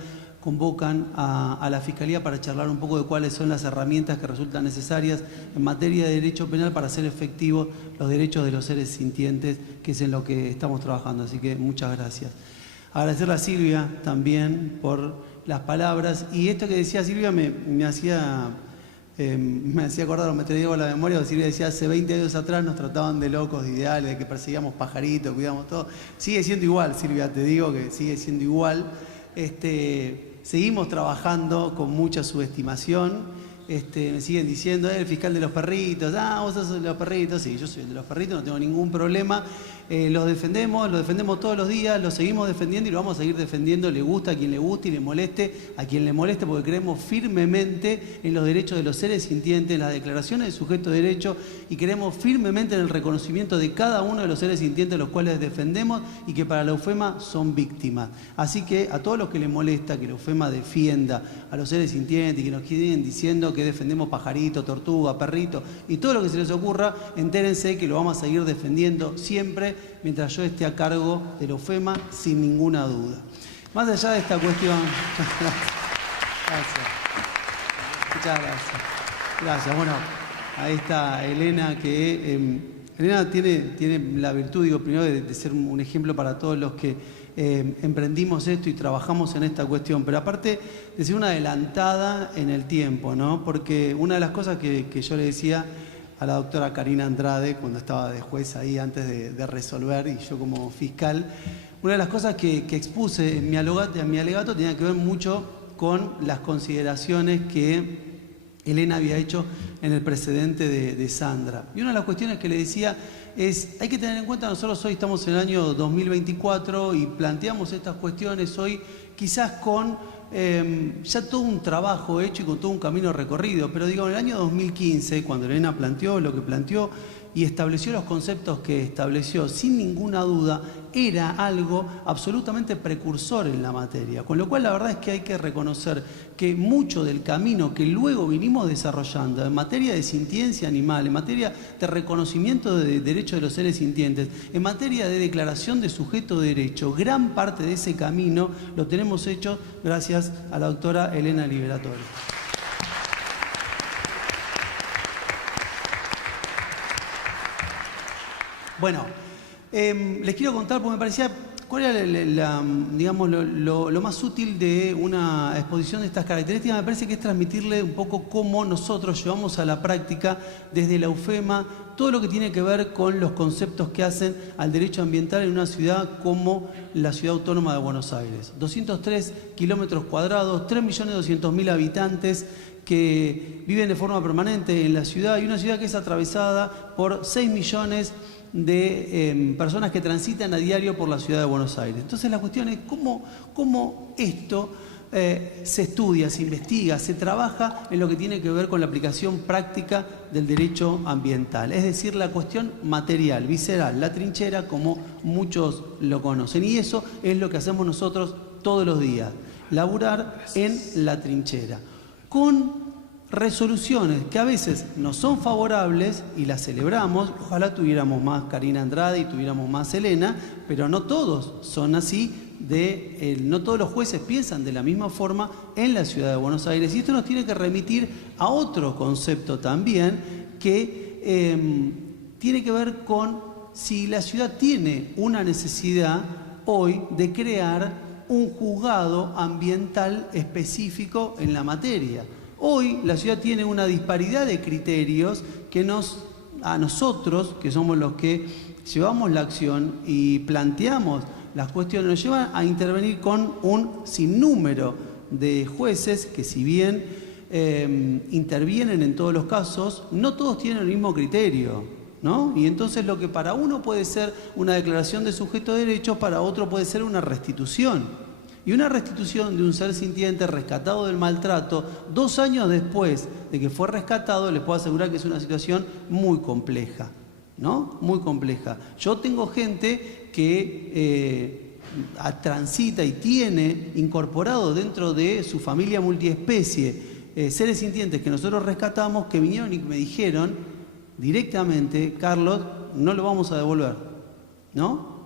convocan a la Fiscalía para charlar un poco de cuáles son las herramientas que resultan necesarias en materia de derecho penal para hacer efectivos los derechos de los seres sintientes, que es en lo que estamos trabajando. Así que muchas gracias. Agradecerle a Silvia también por las palabras. Y esto que decía Silvia me hacía acordar, me traía a la memoria, Silvia decía, hace 20 años atrás nos trataban de locos, de ideales, de que perseguíamos pajaritos, cuidamos todo. Sigue siendo igual, Silvia, te digo que sigue siendo igual. Seguimos trabajando con mucha subestimación. Me siguen diciendo, el fiscal de los perritos, vos sos de los perritos. Sí, yo soy el de los perritos, no tengo ningún problema. Los defendemos todos los días, los seguimos defendiendo y lo vamos a seguir defendiendo, le gusta a quien le guste y le moleste a quien le moleste, porque creemos firmemente en los derechos de los seres sintientes, en las declaraciones de sujeto de derecho, y creemos firmemente en el reconocimiento de cada uno de los seres sintientes los cuales defendemos y que para la UFEMA son víctimas. Así que a todos los que les molesta que la UFEMA defienda a los seres sintientes y que nos queden diciendo que defendemos pajarito, tortuga, perrito y todo lo que se les ocurra, entérense que lo vamos a seguir defendiendo siempre mientras yo esté a cargo de la UFEMA, sin ninguna duda. Más allá de esta cuestión... Gracias. Muchas gracias. Gracias. Bueno, ahí está Elena, que... Elena tiene la virtud, digo, primero de ser un ejemplo para todos los que emprendimos esto y trabajamos en esta cuestión, pero aparte de ser una adelantada en el tiempo, ¿no? Porque una de las cosas que yo le decía a la doctora Karina Andrade cuando estaba de juez ahí antes de resolver, y yo como fiscal, una de las cosas que expuse en mi alegato tenía que ver mucho con las consideraciones que Elena había hecho en el precedente de Sandra. Y una de las cuestiones que le decía es, hay que tener en cuenta, nosotros hoy estamos en el año 2024 y planteamos estas cuestiones hoy quizás con ya todo un trabajo hecho y con todo un camino recorrido, pero digo, en el año 2015, cuando Elena planteó lo que planteó y estableció los conceptos que estableció, sin ninguna duda, era algo absolutamente precursor en la materia. Con lo cual, la verdad es que hay que reconocer que mucho del camino que luego vinimos desarrollando en materia de sintiencia animal, en materia de reconocimiento de derechos de los seres sintientes, en materia de declaración de sujeto de derecho, gran parte de ese camino lo tenemos hecho gracias a la doctora Elena Liberatori. Bueno, les quiero contar, porque me parecía, ¿cuál era digamos, lo más útil de una exposición de estas características? Me parece que es transmitirle un poco cómo nosotros llevamos a la práctica desde la UFEMA todo lo que tiene que ver con los conceptos que hacen al derecho ambiental en una ciudad como la Ciudad Autónoma de Buenos Aires. 203 kilómetros cuadrados, 3.200.000 habitantes que viven de forma permanente en la ciudad, y una ciudad que es atravesada por 6 millones de personas que transitan a diario por la ciudad de Buenos Aires. Entonces la cuestión es cómo esto se estudia, se investiga, se trabaja en lo que tiene que ver con la aplicación práctica del derecho ambiental, es decir, la cuestión material, visceral, la trinchera, como muchos lo conocen. Y eso es lo que hacemos nosotros todos los días, laburar en la trinchera, con resoluciones que a veces no son favorables y las celebramos. Ojalá tuviéramos más Karina Andrade y tuviéramos más Elena, pero no todos son así, no todos los jueces piensan de la misma forma en la ciudad de Buenos Aires, y esto nos tiene que remitir a otro concepto también que tiene que ver con si la ciudad tiene una necesidad hoy de crear un juzgado ambiental específico en la materia. Hoy la ciudad tiene una disparidad de criterios que a nosotros, que somos los que llevamos la acción y planteamos las cuestiones, nos llevan a intervenir con un sinnúmero de jueces que, si bien intervienen en todos los casos, no todos tienen el mismo criterio, ¿no? Y entonces lo que para uno puede ser una declaración de sujeto de derecho, para otro puede ser una restitución. Y una restitución de un ser sintiente rescatado del maltrato, 2 años después de que fue rescatado, les puedo asegurar que es una situación muy compleja, ¿no? Muy compleja. Yo tengo gente que transita y tiene incorporado dentro de su familia multiespecie seres sintientes que nosotros rescatamos, que vinieron y me dijeron directamente: Carlos, no lo vamos a devolver, ¿no?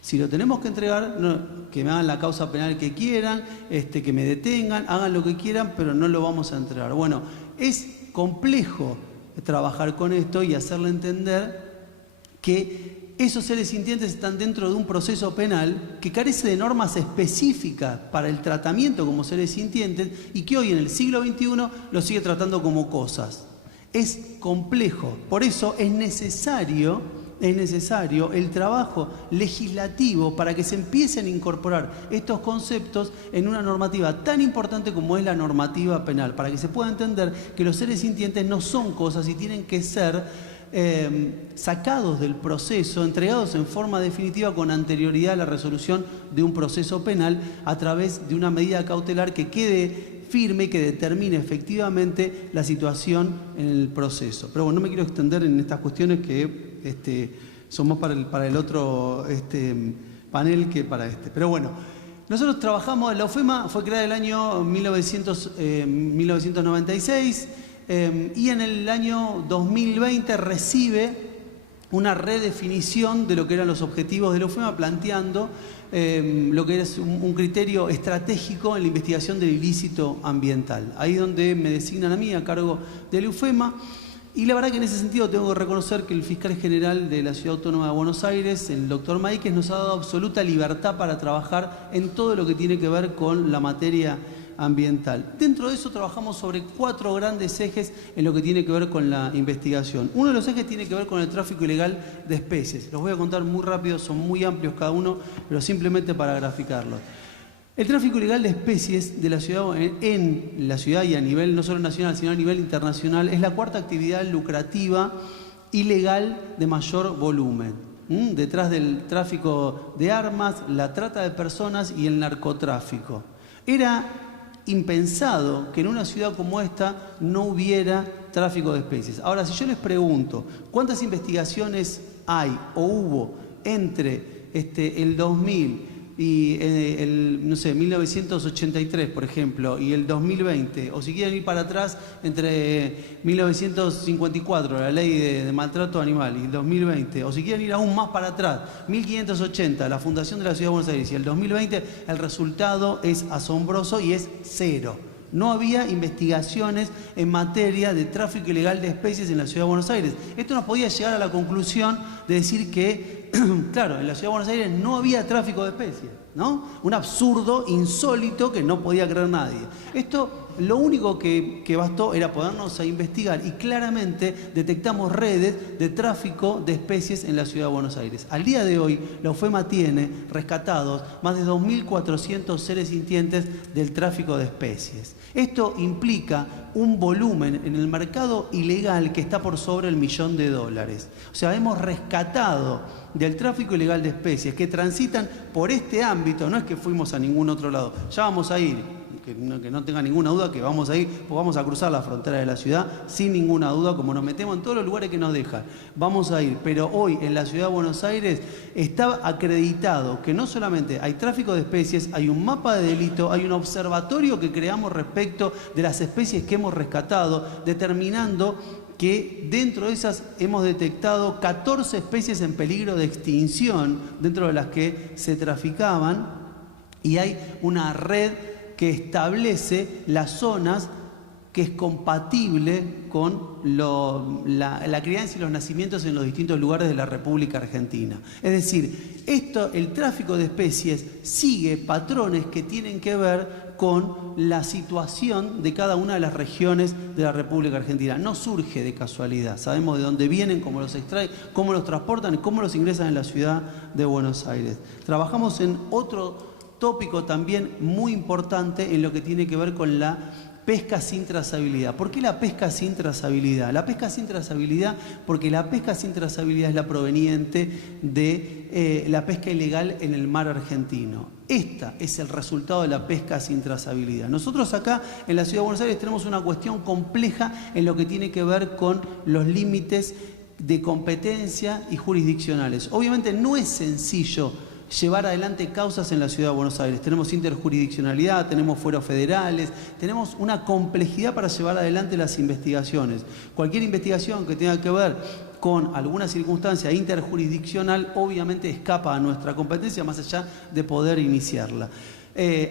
Si lo tenemos que entregar, no, que me hagan la causa penal que quieran, que me detengan, hagan lo que quieran, pero no lo vamos a entregar. Bueno, es complejo trabajar con esto y hacerle entender que esos seres sintientes están dentro de un proceso penal que carece de normas específicas para el tratamiento como seres sintientes y que hoy en el siglo XXI lo sigue tratando como cosas. Es complejo, por eso es necesario el trabajo legislativo para que se empiecen a incorporar estos conceptos en una normativa tan importante como es la normativa penal, para que se pueda entender que los seres sintientes no son cosas y tienen que ser sacados del proceso, entregados en forma definitiva con anterioridad a la resolución de un proceso penal a través de una medida cautelar que quede firme y que determine efectivamente la situación en el proceso. Pero bueno, no me quiero extender en estas cuestiones que son más para el otro panel que para este. Pero bueno, nosotros trabajamos, la UFEMA fue creada en el año 1996 y en el año 2020 recibe una redefinición de lo que eran los objetivos de la UFEMA, planteando lo que es un criterio estratégico en la investigación del ilícito ambiental. Ahí es donde me designan a mí a cargo de la UFEMA. Y la verdad que en ese sentido tengo que reconocer que el fiscal general de la Ciudad Autónoma de Buenos Aires, el doctor Maíquez, nos ha dado absoluta libertad para trabajar en todo lo que tiene que ver con la materia ambiental. Dentro de eso trabajamos sobre 4 grandes ejes en lo que tiene que ver con la investigación. Uno de los ejes tiene que ver con el tráfico ilegal de especies. Los voy a contar muy rápido, son muy amplios cada uno, pero simplemente para graficarlos. El tráfico ilegal de especies de la ciudad, en la ciudad y a nivel no solo nacional, sino a nivel internacional, es la 4ª actividad lucrativa ilegal de mayor volumen. Detrás del tráfico de armas, la trata de personas y el narcotráfico. Era impensado que en una ciudad como esta no hubiera tráfico de especies. Ahora, si yo les pregunto, ¿cuántas investigaciones hay o hubo entre el 2000 y no sé, 1983, por ejemplo, y el 2020, o si quieren ir para atrás, entre 1954, la ley de maltrato animal, y el 2020, o si quieren ir aún más para atrás, 1580, la fundación de la Ciudad de Buenos Aires, y el 2020, el resultado es asombroso y es 0. No había investigaciones en materia de tráfico ilegal de especies en la Ciudad de Buenos Aires. Esto nos podía llegar a la conclusión de decir que, claro, en la Ciudad de Buenos Aires no había tráfico de especies, ¿no? Un absurdo insólito que no podía creer nadie. Esto, lo único que bastó era ponernos a investigar y claramente detectamos redes de tráfico de especies en la Ciudad de Buenos Aires. Al día de hoy, la UFEMA tiene rescatados más de 2.400 seres sintientes del tráfico de especies. Esto implica un volumen en el mercado ilegal que está por sobre el $1.000.000. O sea, hemos rescatado del tráfico ilegal de especies que transitan por este ámbito, no es que fuimos a ningún otro lado, ya vamos a ir. Que no tenga ninguna duda que vamos a ir, pues vamos a cruzar la frontera de la ciudad sin ninguna duda, como nos metemos en todos los lugares que nos dejan. Vamos a ir, pero hoy en la Ciudad de Buenos Aires está acreditado que no solamente hay tráfico de especies, hay un mapa de delito, hay un observatorio que creamos respecto de las especies que hemos rescatado, determinando que dentro de esas hemos detectado 14 especies en peligro de extinción, dentro de las que se traficaban, y hay una red que establece las zonas que es compatible con la crianza y los nacimientos en los distintos lugares de la República Argentina. Es decir, el tráfico de especies sigue patrones que tienen que ver con la situación de cada una de las regiones de la República Argentina. No surge de casualidad. Sabemos de dónde vienen, cómo los extraen, cómo los transportan y cómo los ingresan en la Ciudad de Buenos Aires. Trabajamos en otro tópico también muy importante en lo que tiene que ver con la pesca sin trazabilidad. ¿Por qué la pesca sin trazabilidad? La pesca sin trazabilidad porque la pesca sin trazabilidad es la proveniente de la pesca ilegal en el mar argentino. Esta es el resultado de la pesca sin trazabilidad. Nosotros acá en la Ciudad de Buenos Aires tenemos una cuestión compleja en lo que tiene que ver con los límites de competencia y jurisdiccionales. Obviamente no es sencillo llevar adelante causas en la Ciudad de Buenos Aires. Tenemos interjurisdiccionalidad, tenemos fueros federales, tenemos una complejidad para llevar adelante las investigaciones. Cualquier investigación que tenga que ver con alguna circunstancia interjurisdiccional obviamente escapa a nuestra competencia más allá de poder iniciarla.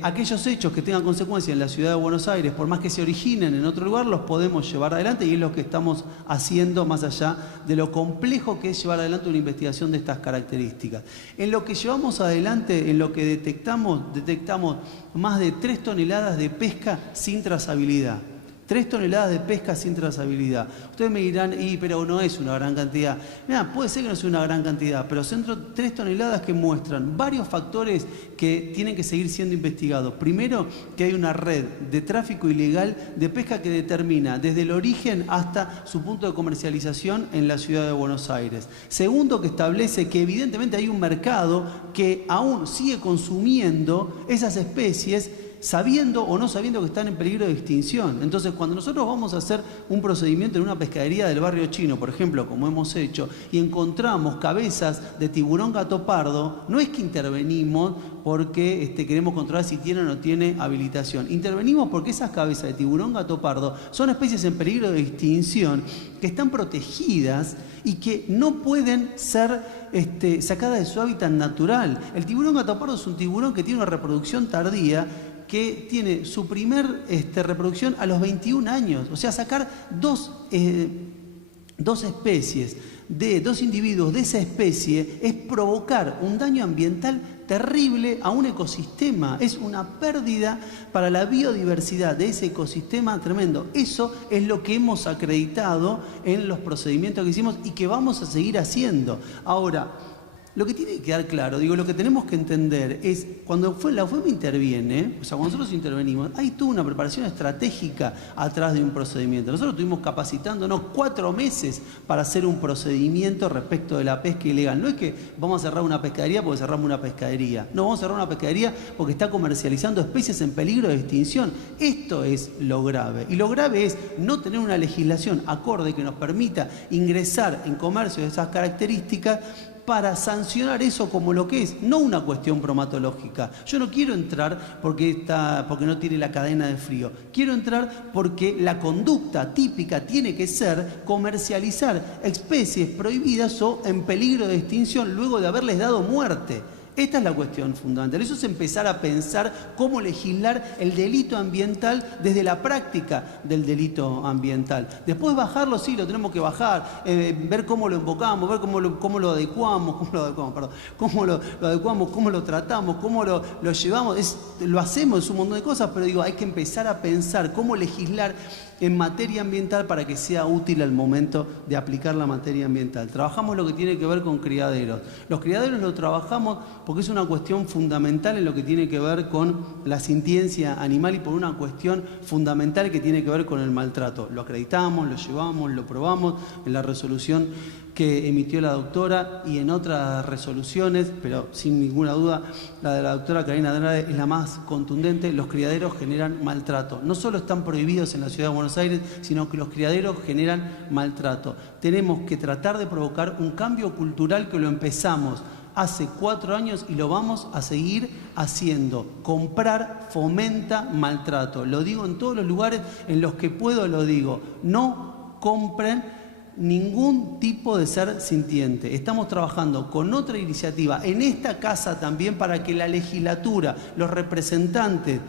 Aquellos hechos que tengan consecuencias en la Ciudad de Buenos Aires, por más que se originen en otro lugar, los podemos llevar adelante y es lo que estamos haciendo más allá de lo complejo que es llevar adelante una investigación de estas características. En lo que llevamos adelante, en lo que detectamos más de 3 toneladas de pesca sin trazabilidad. 3 toneladas de pesca sin trazabilidad. Ustedes me dirán, pero no es una gran cantidad. Mirá, puede ser que no sea una gran cantidad, pero son 3 toneladas que muestran varios factores que tienen que seguir siendo investigados. Primero, que hay una red de tráfico ilegal de pesca que determina desde el origen hasta su punto de comercialización en la Ciudad de Buenos Aires. Segundo, que establece que evidentemente hay un mercado que aún sigue consumiendo esas especies sabiendo o no sabiendo que están en peligro de extinción. Entonces, cuando nosotros vamos a hacer un procedimiento en una pescadería del barrio chino, por ejemplo, como hemos hecho, y encontramos cabezas de tiburón gato pardo, no es que intervenimos porque queremos controlar si tiene o no tiene habilitación. Intervenimos porque esas cabezas de tiburón gato pardo son especies en peligro de extinción que están protegidas y que no pueden ser sacadas de su hábitat natural. El tiburón gato pardo es un tiburón que tiene una reproducción tardía, que tiene su primer reproducción a los 21 años. O sea, sacar dos especies, de 2 individuos de esa especie, es provocar un daño ambiental terrible a un ecosistema. Es una pérdida para la biodiversidad de ese ecosistema tremendo. Eso es lo que hemos acreditado en los procedimientos que hicimos y que vamos a seguir haciendo. Ahora, lo que tiene que quedar claro, lo que tenemos que entender es, cuando la UFEM interviene, o sea, cuando nosotros intervenimos, hay toda una preparación estratégica atrás de un procedimiento. Nosotros estuvimos capacitándonos 4 meses para hacer un procedimiento respecto de la pesca ilegal. No es que vamos a cerrar una pescadería porque cerramos una pescadería. No, vamos a cerrar una pescadería porque está comercializando especies en peligro de extinción. Esto es lo grave. Y lo grave es no tener una legislación acorde que nos permita ingresar en comercio de esas características para sancionar eso como lo que es, no una cuestión bromatológica. Yo no quiero entrar porque no tiene la cadena de frío. Quiero entrar porque la conducta típica tiene que ser comercializar especies prohibidas o en peligro de extinción luego de haberles dado muerte. Esta es la cuestión fundamental. Eso es empezar a pensar cómo legislar el delito ambiental desde la práctica del delito ambiental. Después bajarlo, sí, lo tenemos que bajar, ver cómo lo invocamos, ver cómo lo adecuamos, cómo lo tratamos, cómo lo llevamos. Lo hacemos, es un montón de cosas, pero hay que empezar a pensar cómo legislar en materia ambiental para que sea útil al momento de aplicar la materia ambiental. Trabajamos lo que tiene que ver con criaderos. Los criaderos lo trabajamos porque es una cuestión fundamental en lo que tiene que ver con la sintiencia animal y por una cuestión fundamental que tiene que ver con el maltrato. Lo acreditamos, lo llevamos, lo probamos en la resolución que emitió la doctora y en otras resoluciones, pero sin ninguna duda la de la doctora Karina Andrade es la más contundente. Los criaderos generan maltrato. No solo están prohibidos en la Ciudad de Buenos Aires, sino que los criaderos generan maltrato. Tenemos que tratar de provocar un cambio cultural que lo empezamos hace 4 años y lo vamos a seguir haciendo. Comprar fomenta maltrato. Lo digo en todos los lugares en los que puedo, lo digo. No compren ningún tipo de ser sintiente. Estamos trabajando con otra iniciativa en esta casa también para que la legislatura, los representantes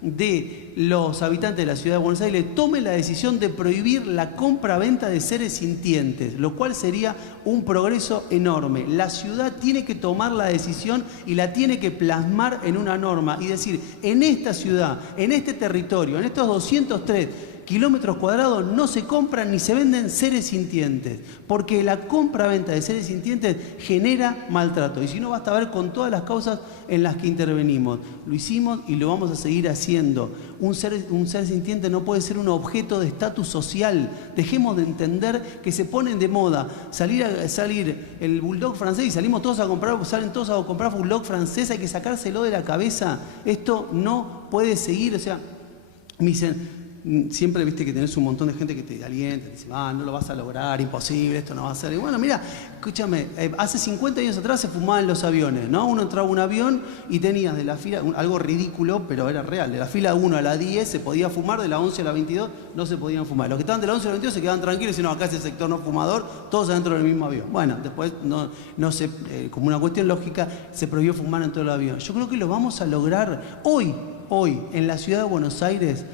de los habitantes de la Ciudad de Buenos Aires tomen la decisión de prohibir la compra-venta de seres sintientes, lo cual sería un progreso enorme. La ciudad tiene que tomar la decisión y la tiene que plasmar en una norma y decir, en esta ciudad, en este territorio, en estos 203 kilómetros cuadrados no se compran ni se venden seres sintientes, porque la compra-venta de seres sintientes genera maltrato. Y si no, basta ver con todas las causas en las que intervenimos. Lo hicimos y lo vamos a seguir haciendo. Un ser sintiente no puede ser un objeto de estatus social. Dejemos de entender que se ponen de moda salir el bulldog francés y salen todos a comprar bulldog francés, hay que sacárselo de la cabeza. Esto no puede seguir, me dicen, siempre viste que tenés un montón de gente que te alienta, te dice, no lo vas a lograr, imposible, esto no va a ser. Y bueno, mira, escúchame, hace 50 años atrás se fumaban los aviones, ¿no? Uno entraba a un avión y tenías de la fila, algo ridículo, pero era real, de la fila 1 a la 10 se podía fumar, de la 11 a la 22 no se podían fumar. Los que estaban de la 11 a la 22 se quedaban tranquilos y decían, no, acá es el sector no fumador, todos adentro del mismo avión. Bueno, después, no se, como una cuestión lógica, se prohibió fumar en todo el avión. Yo creo que lo vamos a lograr hoy, en la ciudad de Buenos Aires.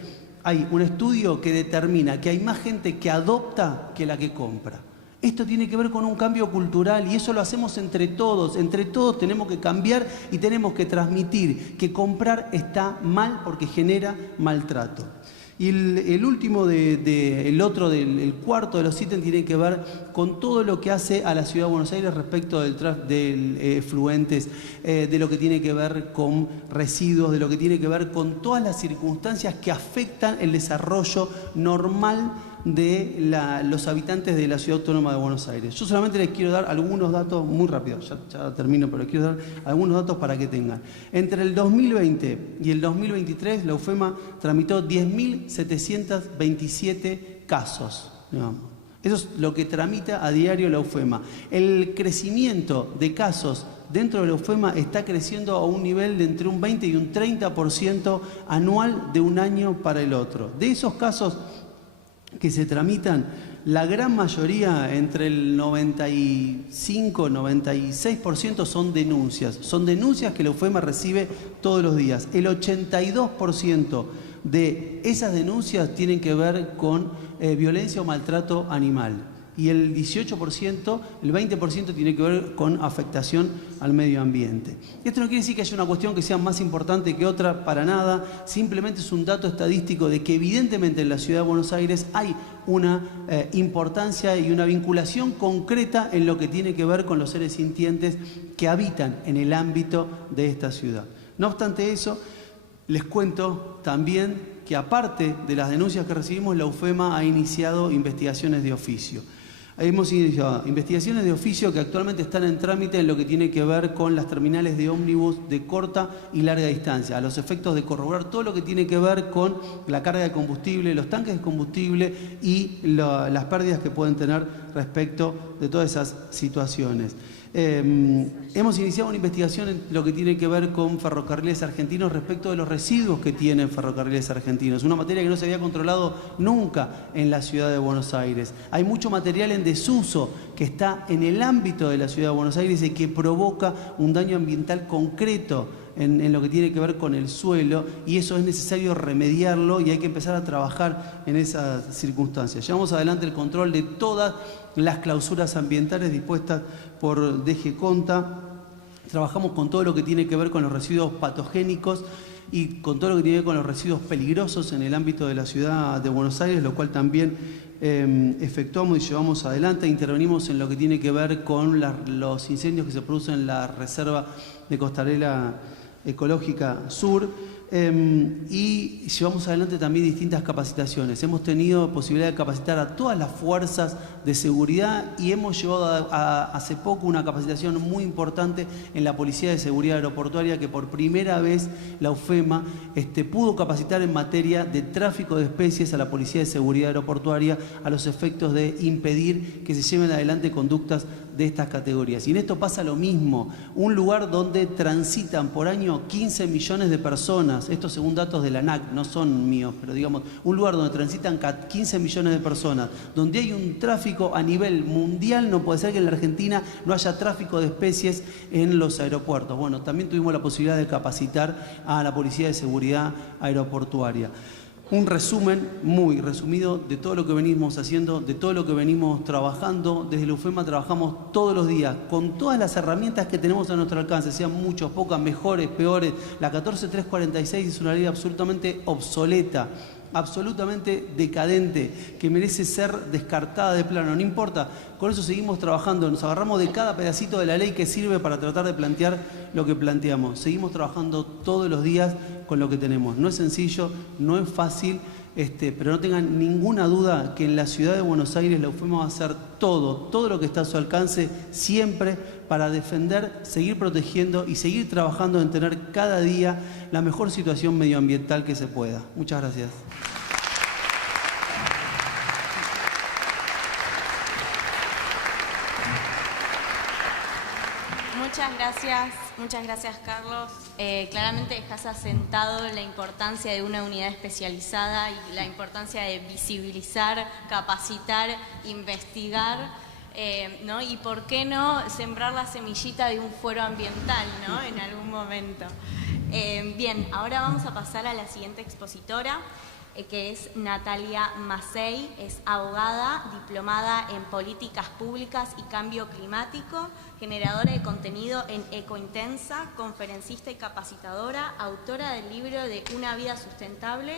Hay un estudio que determina que hay más gente que adopta que la que compra. Esto tiene que ver con un cambio cultural y eso lo hacemos entre todos. Entre todos tenemos que cambiar y tenemos que transmitir que comprar está mal porque genera maltrato. Y el último, el cuarto de los ítems tiene que ver con todo lo que hace a la Ciudad de Buenos Aires respecto del efluentes, de lo que tiene que ver con residuos, de lo que tiene que ver con todas las circunstancias que afectan el desarrollo normal de los habitantes de la Ciudad Autónoma de Buenos Aires. Yo solamente les quiero dar algunos datos muy rápido, ya termino, pero les quiero dar algunos datos para que tengan. Entre el 2020 y el 2023, la UFEMA tramitó 10.727 casos, digamos. Eso es lo que tramita a diario la UFEMA. El crecimiento de casos dentro de la UFEMA está creciendo a un nivel de entre un 20 y un 30% anual de un año para el otro. De esos casos que se tramitan, la gran mayoría, entre el 95 y 96%, son denuncias. Son denuncias que la UFEMA recibe todos los días. El 82% de esas denuncias tienen que ver con violencia o maltrato animal. Y el 18%, el 20% tiene que ver con afectación al medio ambiente. Esto no quiere decir que haya una cuestión que sea más importante que otra, para nada. Simplemente es un dato estadístico de que evidentemente en la Ciudad de Buenos Aires hay una importancia y una vinculación concreta en lo que tiene que ver con los seres sintientes que habitan en el ámbito de esta ciudad. No obstante eso, les cuento también que aparte de las denuncias que recibimos, la UFEMA ha iniciado investigaciones de oficio. Hemos iniciado investigaciones de oficio que actualmente están en trámite en lo que tiene que ver con las terminales de ómnibus de corta y larga distancia, a los efectos de corroborar todo lo que tiene que ver con la carga de combustible, los tanques de combustible y las pérdidas que pueden tener respecto de todas esas situaciones. Hemos iniciado una investigación en lo que tiene que ver con Ferrocarriles Argentinos respecto de los residuos que tienen Ferrocarriles Argentinos, una materia que no se había controlado nunca en la ciudad de Buenos Aires. Hay mucho material en desuso que está en el ámbito de la ciudad de Buenos Aires y que provoca un daño ambiental concreto en lo que tiene que ver con el suelo, y eso es necesario remediarlo y hay que empezar a trabajar en esas circunstancias. Llevamos adelante el control de todas las clausuras ambientales dispuestas por DG Conta. Trabajamos con todo lo que tiene que ver con los residuos patogénicos y con todo lo que tiene que ver con los residuos peligrosos en el ámbito de la ciudad de Buenos Aires, lo cual también efectuamos y llevamos adelante. Intervenimos en lo que tiene que ver con los incendios que se producen en la Reserva de Costalera Ecológica Sur, y llevamos adelante también distintas capacitaciones. Hemos tenido posibilidad de capacitar a todas las fuerzas de seguridad y hemos llevado hace poco una capacitación muy importante en la Policía de Seguridad Aeroportuaria, que por primera vez la UFEMA pudo capacitar en materia de tráfico de especies a la Policía de Seguridad Aeroportuaria a los efectos de impedir que se lleven adelante conductas de estas categorías. Y en esto pasa lo mismo, un lugar donde transitan por año 15 millones de personas, estos según datos de la ANAC, no son míos, pero digamos, un lugar donde transitan 15 millones de personas, donde hay un tráfico a nivel mundial. No puede ser que en la Argentina no haya tráfico de especies en los aeropuertos. Bueno, también tuvimos la posibilidad de capacitar a la Policía de Seguridad Aeroportuaria. Un resumen muy resumido de todo lo que venimos haciendo, de todo lo que venimos trabajando. Desde la UFEMA trabajamos todos los días con todas las herramientas que tenemos a nuestro alcance, sean muchas, pocas, mejores, peores. La 14346 es una ley absolutamente obsoleta, absolutamente decadente, que merece ser descartada de plano. No importa, con eso seguimos trabajando, nos agarramos de cada pedacito de la ley que sirve para tratar de plantear lo que planteamos. Seguimos trabajando todos los días con lo que tenemos. No es sencillo, no es fácil, pero no tengan ninguna duda que en la ciudad de Buenos Aires la UFEMA va a hacer todo lo que está a su alcance, siempre para defender, seguir protegiendo y seguir trabajando en tener cada día la mejor situación medioambiental que se pueda. Muchas gracias. muchas gracias Carlos. Claramente dejas asentado la importancia de una unidad especializada y la importancia de visibilizar, capacitar, investigar, ¿no? Y por qué no sembrar la semillita de un fuero ambiental, ¿no? En algún momento. Bien, ahora vamos a pasar a la siguiente expositora, que es Natalia Macei, es abogada, diplomada en políticas públicas y cambio climático, generadora de contenido en Ecointensa, conferencista y capacitadora, autora del libro de Una vida sustentable.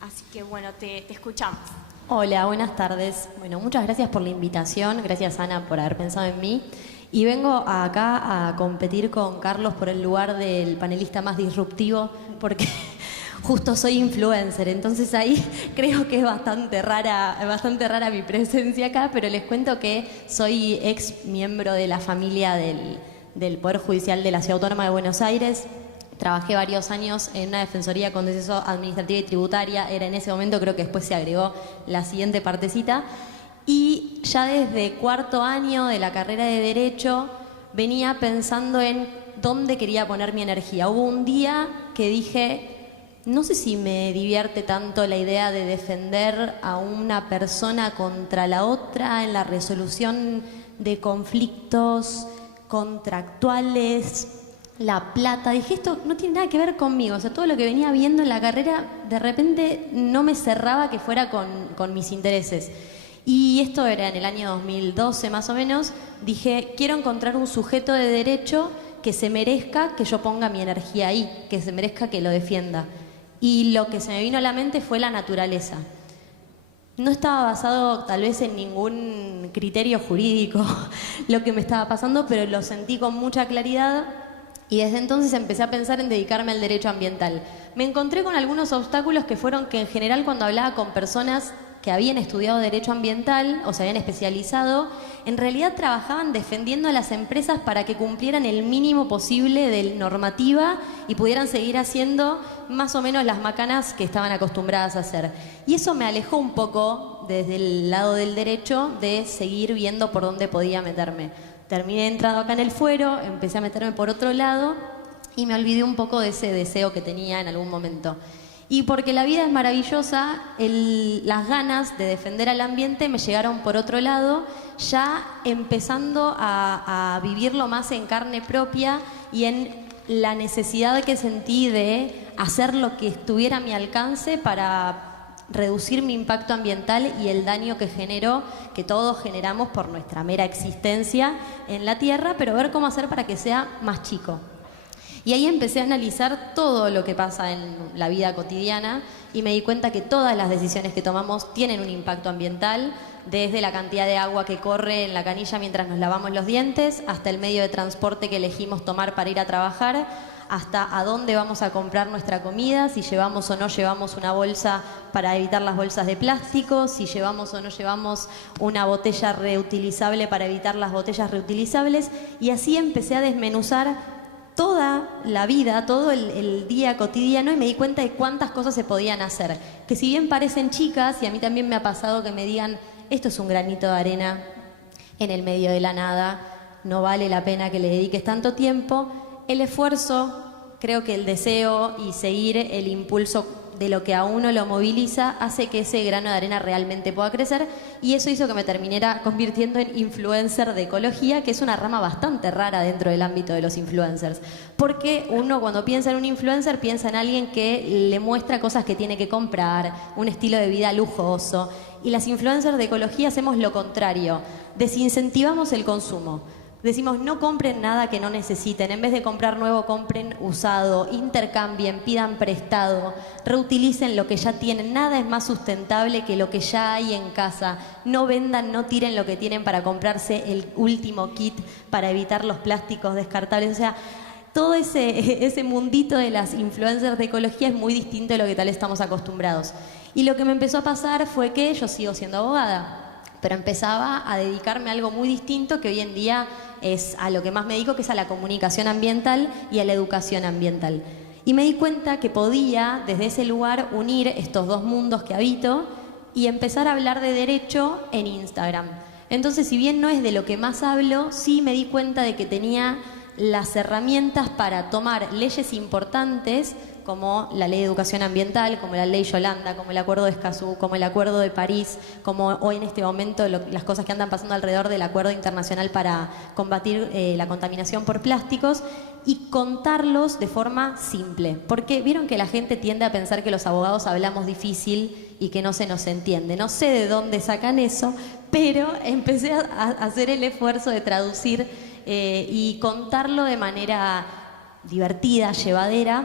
Así que bueno, te escuchamos. Hola, buenas tardes. Bueno, muchas gracias por la invitación, gracias Ana por haber pensado en mí. Y vengo acá a competir con Carlos por el lugar del panelista más disruptivo, porque justo soy influencer, entonces ahí creo que es bastante rara mi presencia acá, pero les cuento que soy ex miembro de la familia del Poder Judicial de la Ciudad Autónoma de Buenos Aires. Trabajé varios años en una defensoría con deceso administrativa y tributaria, era en ese momento, creo que después se agregó la siguiente partecita. Y ya desde cuarto año de la carrera de Derecho venía pensando en dónde quería poner mi energía. Hubo un día que dije, no sé si me divierte tanto la idea de defender a una persona contra la otra en la resolución de conflictos contractuales, la plata. Dije, esto no tiene nada que ver conmigo. O sea, todo lo que venía viendo en la carrera de repente no me cerraba que fuera con mis intereses. Y esto era en el año 2012 más o menos. Dije, quiero encontrar un sujeto de derecho que se merezca que yo ponga mi energía ahí, que se merezca que lo defienda. Y lo que se me vino a la mente fue la naturaleza. No estaba basado tal vez en ningún criterio jurídico lo que me estaba pasando, pero lo sentí con mucha claridad y desde entonces empecé a pensar en dedicarme al derecho ambiental. Me encontré con algunos obstáculos que fueron que en general cuando hablaba con personas que habían estudiado Derecho Ambiental o se habían especializado, en realidad trabajaban defendiendo a las empresas para que cumplieran el mínimo posible de normativa y pudieran seguir haciendo más o menos las macanas que estaban acostumbradas a hacer. Y eso me alejó un poco desde el lado del derecho de seguir viendo por dónde podía meterme. Terminé entrando acá en el fuero, empecé a meterme por otro lado y me olvidé un poco de ese deseo que tenía en algún momento. Y porque la vida es maravillosa, las ganas de defender al ambiente me llegaron por otro lado, ya empezando a vivirlo más en carne propia y en la necesidad que sentí de hacer lo que estuviera a mi alcance para reducir mi impacto ambiental y el daño que genero, que todos generamos por nuestra mera existencia en la Tierra, pero ver cómo hacer para que sea más chico. Y ahí empecé a analizar todo lo que pasa en la vida cotidiana y me di cuenta que todas las decisiones que tomamos tienen un impacto ambiental, desde la cantidad de agua que corre en la canilla mientras nos lavamos los dientes, hasta el medio de transporte que elegimos tomar para ir a trabajar, hasta a dónde vamos a comprar nuestra comida, si llevamos o no llevamos una bolsa para evitar las bolsas de plástico, si llevamos o no llevamos una botella reutilizable para evitar las botellas reutilizables. Y así empecé a desmenuzar toda la vida, todo el día cotidiano y me di cuenta de cuántas cosas se podían hacer. Que si bien parecen chicas, y a mí también me ha pasado que me digan, esto es un granito de arena en el medio de la nada, no vale la pena que le dediques tanto tiempo, el esfuerzo, creo que el deseo y seguir el impulso de lo que a uno lo moviliza hace que ese grano de arena realmente pueda crecer y eso hizo que me terminara convirtiendo en influencer de ecología, que es una rama bastante rara dentro del ámbito de los influencers. Porque uno cuando piensa en un influencer piensa en alguien que le muestra cosas que tiene que comprar, un estilo de vida lujoso. Y las influencers de ecología hacemos lo contrario, desincentivamos el consumo. Decimos, no compren nada que no necesiten. En vez de comprar nuevo, compren usado, intercambien, pidan prestado, reutilicen lo que ya tienen. Nada es más sustentable que lo que ya hay en casa. No vendan, no tiren lo que tienen para comprarse el último kit para evitar los plásticos descartables. O sea, todo ese mundito de las influencers de ecología es muy distinto de lo que tal estamos acostumbrados. Y lo que me empezó a pasar fue que yo sigo siendo abogada, pero empezaba a dedicarme a algo muy distinto que hoy en día es a lo que más me dedico, que es a la comunicación ambiental y a la educación ambiental. Y me di cuenta que podía, desde ese lugar, unir estos dos mundos que habito y empezar a hablar de derecho en Instagram. Entonces, si bien no es de lo que más hablo, sí me di cuenta de que tenía las herramientas para tomar leyes importantes como la Ley de Educación Ambiental, como la Ley Yolanda, como el Acuerdo de Escazú, como el Acuerdo de París, como hoy en este momento las cosas que andan pasando alrededor del Acuerdo Internacional para combatir la contaminación por plásticos, y contarlos de forma simple. Porque vieron que la gente tiende a pensar que los abogados hablamos difícil y que no se nos entiende. No sé de dónde sacan eso, pero empecé a hacer el esfuerzo de traducir y contarlo de manera divertida, llevadera,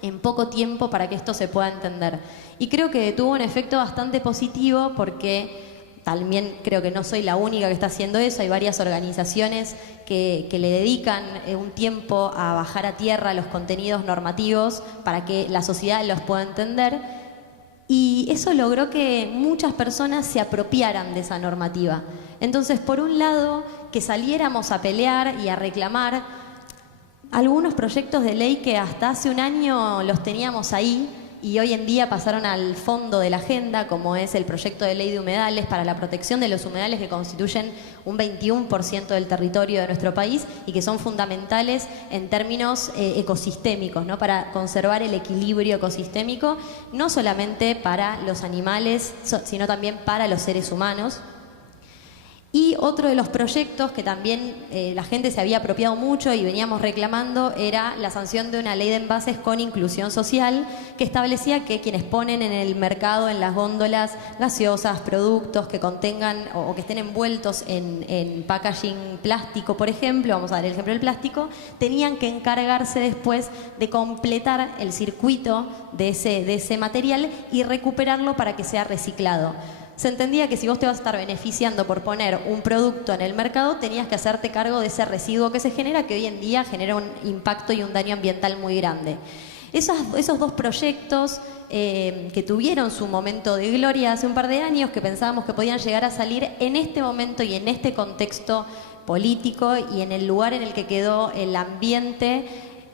en poco tiempo para que esto se pueda entender. Y creo que tuvo un efecto bastante positivo porque también creo que no soy la única que está haciendo eso. Hay varias organizaciones que le dedican un tiempo a bajar a tierra los contenidos normativos para que la sociedad los pueda entender. Y eso logró que muchas personas se apropiaran de esa normativa. Entonces, por un lado, que saliéramos a pelear y a reclamar algunos proyectos de ley que hasta hace un año los teníamos ahí y hoy en día pasaron al fondo de la agenda, como es el proyecto de ley de humedales para la protección de los humedales, que constituyen un 21% del territorio de nuestro país y que son fundamentales en términos ecosistémicos, ¿no? Para conservar el equilibrio ecosistémico, no solamente para los animales, sino también para los seres humanos. Y otro de los proyectos que también la gente se había apropiado mucho y veníamos reclamando era la sanción de una ley de envases con inclusión social que establecía que quienes ponen en el mercado, en las góndolas, gaseosas, productos que contengan o que estén envueltos en packaging plástico, por ejemplo, vamos a dar el ejemplo del plástico, tenían que encargarse después de completar el circuito de ese material y recuperarlo para que sea reciclado. Se entendía que si vos te vas a estar beneficiando por poner un producto en el mercado, tenías que hacerte cargo de ese residuo que se genera, que hoy en día genera un impacto y un daño ambiental muy grande. Esos dos proyectos que tuvieron su momento de gloria hace un par de años, que pensábamos que podían llegar a salir en este momento y en este contexto político y en el lugar en el que quedó el ambiente,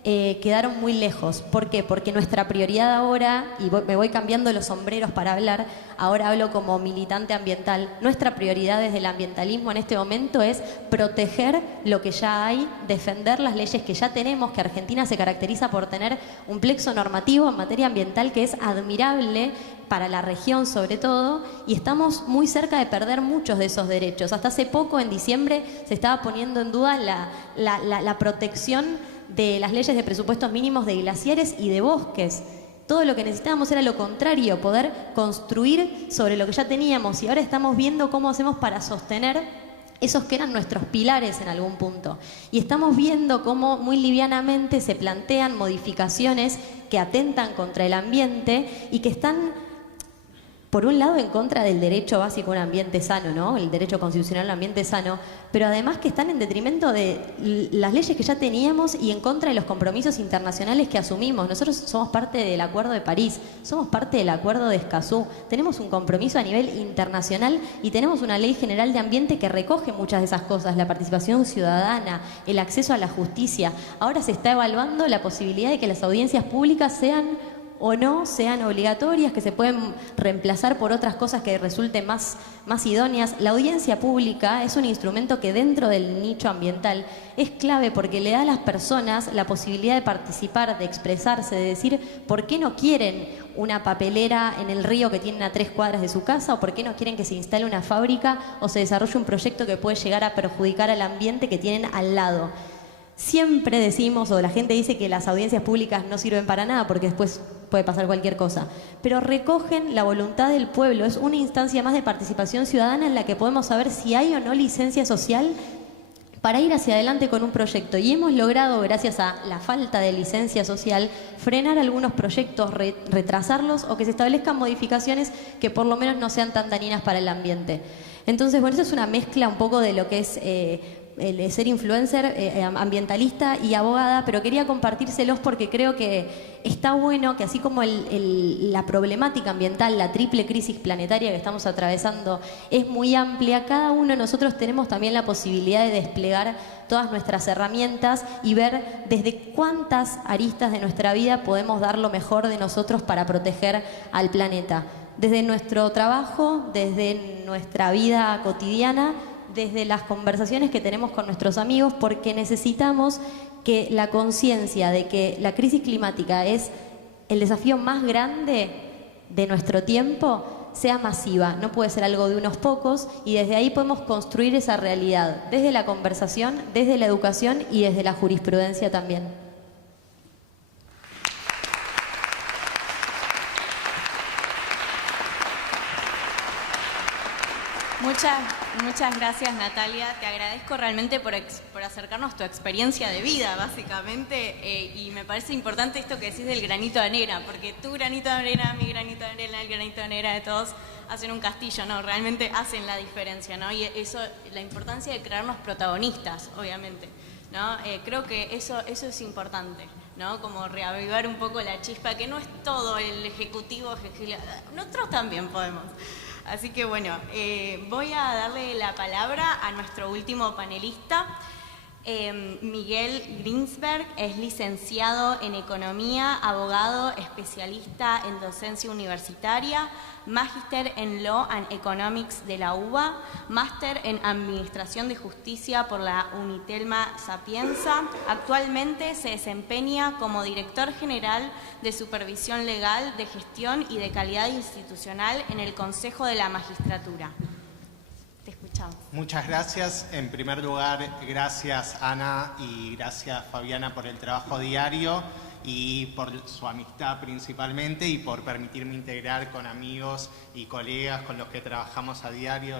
quedaron muy lejos. ¿Por qué? Porque nuestra prioridad ahora, y me voy cambiando los sombreros para hablar, ahora hablo como militante ambiental, nuestra prioridad desde el ambientalismo en este momento es proteger lo que ya hay, defender las leyes que ya tenemos, que Argentina se caracteriza por tener un plexo normativo en materia ambiental que es admirable para la región sobre todo, y estamos muy cerca de perder muchos de esos derechos. Hasta hace poco, en diciembre, se estaba poniendo en duda la protección de las leyes de presupuestos mínimos de glaciares y de bosques. Todo lo que necesitábamos era lo contrario, poder construir sobre lo que ya teníamos, y ahora estamos viendo cómo hacemos para sostener esos que eran nuestros pilares en algún punto. Y estamos viendo cómo muy livianamente se plantean modificaciones que atentan contra el ambiente y que están, por un lado, en contra del derecho básico a un ambiente sano, ¿no? El derecho constitucional a un ambiente sano, pero además que están en detrimento de las leyes que ya teníamos y en contra de los compromisos internacionales que asumimos. Nosotros somos parte del Acuerdo de París, somos parte del Acuerdo de Escazú, tenemos un compromiso a nivel internacional y tenemos una ley general de ambiente que recoge muchas de esas cosas, la participación ciudadana, el acceso a la justicia. Ahora se está evaluando la posibilidad de que las audiencias públicas sean o no sean obligatorias, que se pueden reemplazar por otras cosas que resulten más idóneas. La audiencia pública es un instrumento que dentro del nicho ambiental es clave porque le da a las personas la posibilidad de participar, de expresarse, de decir por qué no quieren una papelera en el río que tienen a 3 cuadras de su casa, o por qué no quieren que se instale una fábrica o se desarrolle un proyecto que puede llegar a perjudicar al ambiente que tienen al lado. Siempre decimos, o la gente dice, que las audiencias públicas no sirven para nada porque después puede pasar cualquier cosa, pero recogen la voluntad del pueblo. Es una instancia más de participación ciudadana en la que podemos saber si hay o no licencia social para ir hacia adelante con un proyecto. Y hemos logrado, gracias a la falta de licencia social, frenar algunos proyectos, retrasarlos, o que se establezcan modificaciones que por lo menos no sean tan dañinas para el ambiente. Entonces, bueno, eso es una mezcla un poco de lo que es el ser influencer, ambientalista y abogada, pero quería compartírselos porque creo que está bueno que, así como la problemática ambiental, la triple crisis planetaria que estamos atravesando es muy amplia, cada uno de nosotros tenemos también la posibilidad de desplegar todas nuestras herramientas y ver desde cuántas aristas de nuestra vida podemos dar lo mejor de nosotros para proteger al planeta. Desde nuestro trabajo, desde nuestra vida cotidiana, desde las conversaciones que tenemos con nuestros amigos, porque necesitamos que la conciencia de que la crisis climática es el desafío más grande de nuestro tiempo sea masiva, no puede ser algo de unos pocos, y desde ahí podemos construir esa realidad, desde la conversación, desde la educación y desde la jurisprudencia también. Muchas gracias, Natalia. Te agradezco realmente por acercarnos tu experiencia de vida, básicamente. Y me parece importante esto que decís del granito de arena, porque tu granito de arena, mi granito de arena, el granito de arena de todos hacen un castillo, ¿no? Realmente hacen la diferencia, ¿no? Y eso, la importancia de crearnos protagonistas, obviamente, ¿no? Creo que eso es importante, ¿no? Como reavivar un poco la chispa, que no es todo el ejecutivo, nosotros también podemos. Así que bueno, voy a darle la palabra a nuestro último panelista. Miguel Greensberg es licenciado en Economía, abogado, especialista en docencia universitaria, magíster en Law and Economics de la UBA, máster en Administración de Justicia por la Unitelma Sapienza. Actualmente se desempeña como director general de Supervisión Legal, de Gestión y de Calidad Institucional en el Consejo de la Magistratura. Te escuchamos. Muchas gracias. En primer lugar, gracias Ana y gracias Fabiana por el trabajo diario y por su amistad principalmente y por permitirme integrar con amigos y colegas con los que trabajamos a diario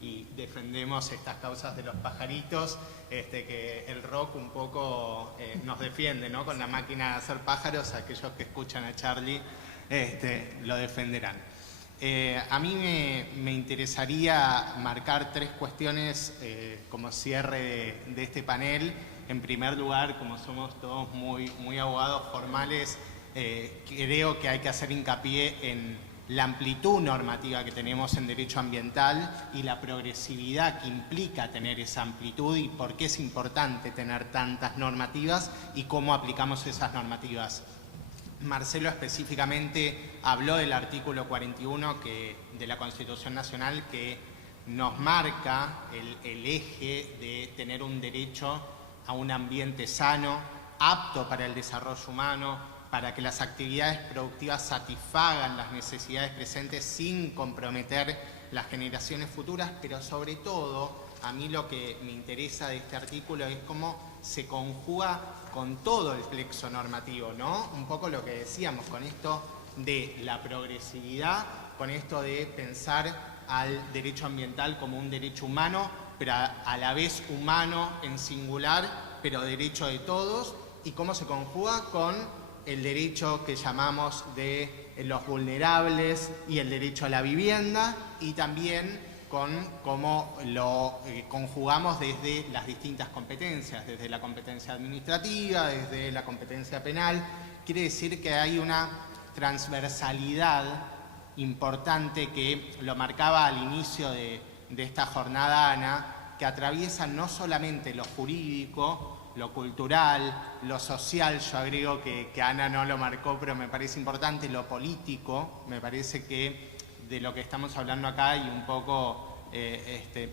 y defendemos estas causas de los pajaritos, que el rock un poco nos defiende, ¿no? Con la máquina de hacer pájaros, aquellos que escuchan a Charlie lo defenderán. A mí me interesaría marcar tres cuestiones como cierre de este panel. En primer lugar, como somos todos muy abogados formales, creo que hay que hacer hincapié en la amplitud normativa que tenemos en derecho ambiental y la progresividad que implica tener esa amplitud y por qué es importante tener tantas normativas y cómo aplicamos esas normativas. Marcelo específicamente habló del artículo 41 de la Constitución Nacional que nos marca el eje de tener un derecho a un ambiente sano, apto para el desarrollo humano, para que las actividades productivas satisfagan las necesidades presentes sin comprometer las generaciones futuras, pero sobre todo, a mí lo que me interesa de este artículo es cómo se conjuga con todo el plexo normativo, ¿no? Un poco lo que decíamos con esto de la progresividad, con esto de pensar al derecho ambiental como un derecho humano, pero a la vez humano en singular, pero derecho de todos, y cómo se conjuga con el derecho que llamamos de los vulnerables y el derecho a la vivienda, y también con cómo lo conjugamos desde las distintas competencias, desde la competencia administrativa, desde la competencia penal. Quiere decir que hay una transversalidad importante que lo marcaba al inicio de esta jornada Ana, que atraviesa no solamente lo jurídico, lo cultural, lo social, yo agrego que Ana no lo marcó, pero me parece importante, lo político. Me parece que de lo que estamos hablando acá y un poco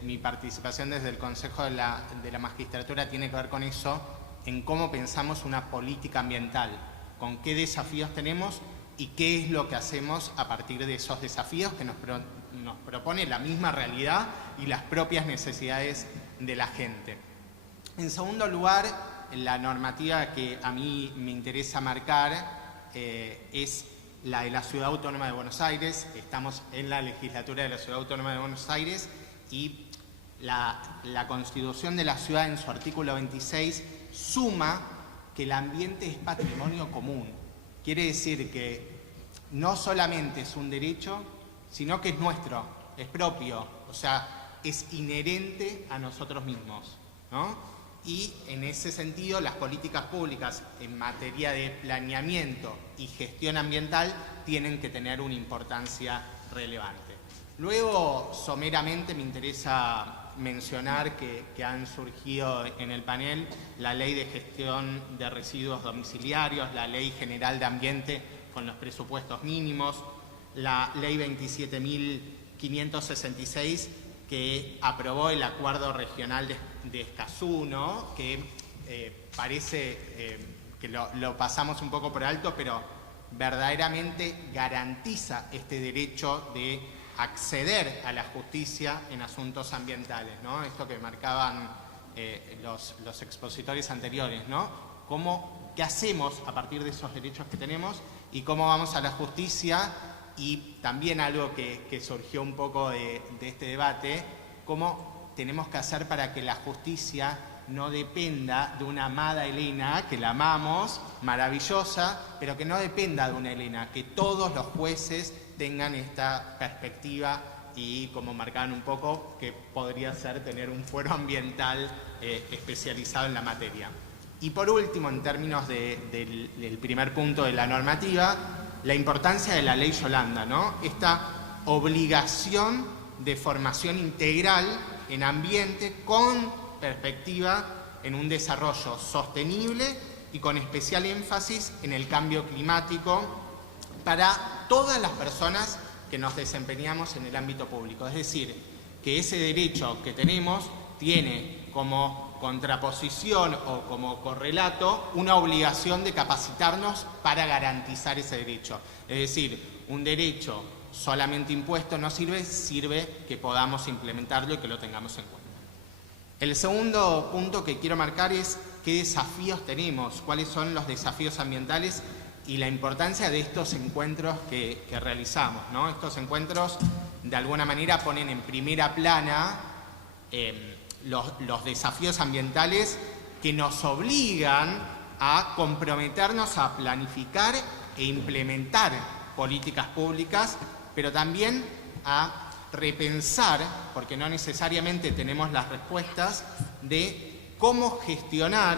mi participación desde el Consejo de la Magistratura tiene que ver con eso, en cómo pensamos una política ambiental, con qué desafíos tenemos y qué es lo que hacemos a partir de esos desafíos que nos propone la misma realidad y las propias necesidades de la gente. En segundo lugar, la normativa que a mí me interesa marcar es la de la Ciudad Autónoma de Buenos Aires. Estamos en la legislatura de la Ciudad Autónoma de Buenos Aires y la Constitución de la ciudad en su artículo 26 suma que el ambiente es patrimonio común. Quiere decir que no solamente es un derecho, sino que es nuestro, es propio, o sea, es inherente a nosotros mismos, ¿no? Y en ese sentido las políticas públicas en materia de planeamiento y gestión ambiental tienen que tener una importancia relevante. Luego, someramente, me interesa mencionar que han surgido en el panel la Ley de Gestión de Residuos Domiciliarios, la Ley General de Ambiente con los presupuestos mínimos, la Ley 27.566, que aprobó el acuerdo regional de Escazú, ¿no? Que parece que lo pasamos un poco por alto, pero verdaderamente garantiza este derecho de acceder a la justicia en asuntos ambientales, ¿no? Esto que marcaban los expositores anteriores, ¿no? ¿Qué hacemos a partir de esos derechos que tenemos y cómo vamos a la justicia? Y también algo que surgió un poco de este debate, cómo tenemos que hacer para que la justicia no dependa de una amada Elena, que la amamos, maravillosa, pero que no dependa de una Elena, que todos los jueces tengan esta perspectiva y, como marcaban un poco, que podría ser tener un fuero ambiental especializado en la materia. Y por último, en términos del primer punto de la normativa, la importancia de la ley Yolanda, ¿no? Esta obligación de formación integral en ambiente con perspectiva en un desarrollo sostenible y con especial énfasis en el cambio climático para todas las personas que nos desempeñamos en el ámbito público. Es decir, que ese derecho que tenemos tiene como contraposición o como correlato una obligación de capacitarnos para garantizar ese derecho. Es decir, un derecho solamente impuesto no sirve, sirve que podamos implementarlo y que lo tengamos en cuenta. El segundo punto que quiero marcar es qué desafíos tenemos, cuáles son los desafíos ambientales y la importancia de estos encuentros que realizamos, ¿no? Estos encuentros de alguna manera ponen en primera plana los desafíos ambientales que nos obligan a comprometernos a planificar e implementar políticas públicas, pero también a repensar, porque no necesariamente tenemos las respuestas, de cómo gestionar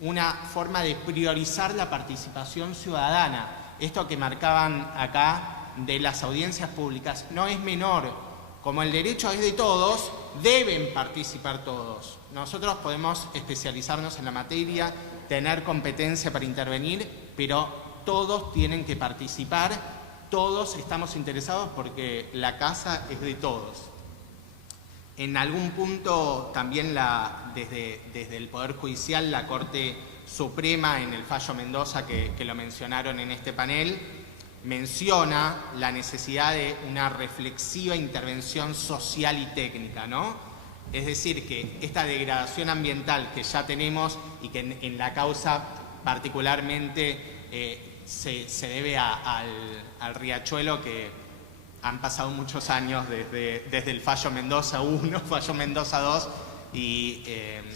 una forma de priorizar la participación ciudadana. Esto que marcaban acá de las audiencias públicas no es menor. Como el derecho es de todos, deben participar todos. Nosotros podemos especializarnos en la materia, tener competencia para intervenir, pero todos tienen que participar, todos estamos interesados porque la casa es de todos. En algún punto también desde el Poder Judicial, la Corte Suprema, en el fallo Mendoza que lo mencionaron en este panel, menciona la necesidad de una reflexiva intervención social y técnica, ¿no? Es decir, que esta degradación ambiental que ya tenemos y que en la causa particularmente se debe al riachuelo, que han pasado muchos años desde el fallo Mendoza 1, fallo Mendoza 2, y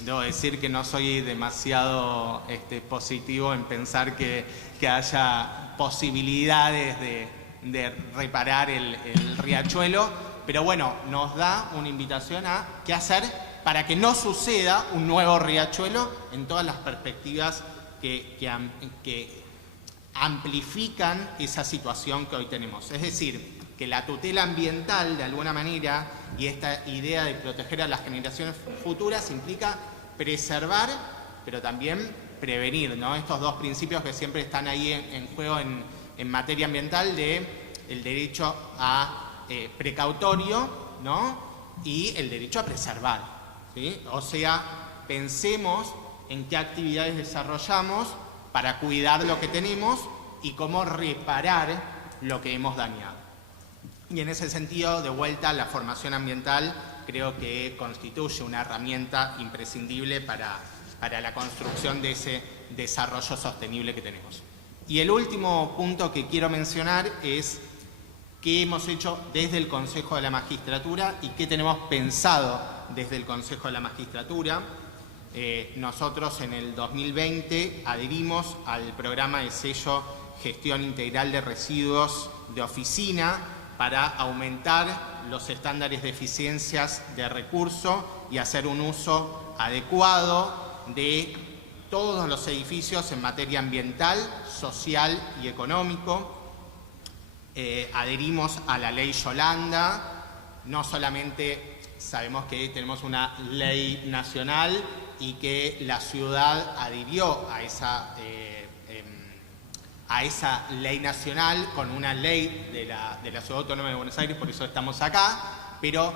debo decir que no soy demasiado positivo en pensar que haya posibilidades de reparar el riachuelo, pero bueno, nos da una invitación a qué hacer para que no suceda un nuevo riachuelo en todas las perspectivas que amplifican esa situación que hoy tenemos. Es decir, que la tutela ambiental, de alguna manera, y esta idea de proteger a las generaciones futuras implica preservar, pero también prevenir, ¿no? Estos dos principios que siempre están ahí en juego en materia ambiental, el derecho a precautorio, ¿no? Y el derecho a preservar, ¿sí? O sea, pensemos en qué actividades desarrollamos para cuidar lo que tenemos y cómo reparar lo que hemos dañado. Y en ese sentido, de vuelta, la formación ambiental creo que constituye una herramienta imprescindible para la construcción de ese desarrollo sostenible que tenemos. Y el último punto que quiero mencionar es qué hemos hecho desde el Consejo de la Magistratura y qué tenemos pensado desde el Consejo de la Magistratura. Nosotros en el 2020 adherimos al programa de sello Gestión Integral de Residuos de Oficina para aumentar los estándares de eficiencias de recurso y hacer un uso adecuado de todos los edificios en materia ambiental, social y económico. Adherimos a la ley Yolanda. No solamente sabemos que tenemos una ley nacional y que la ciudad adhirió a esa ley nacional con una ley de la Ciudad Autónoma de Buenos Aires, por eso estamos acá, pero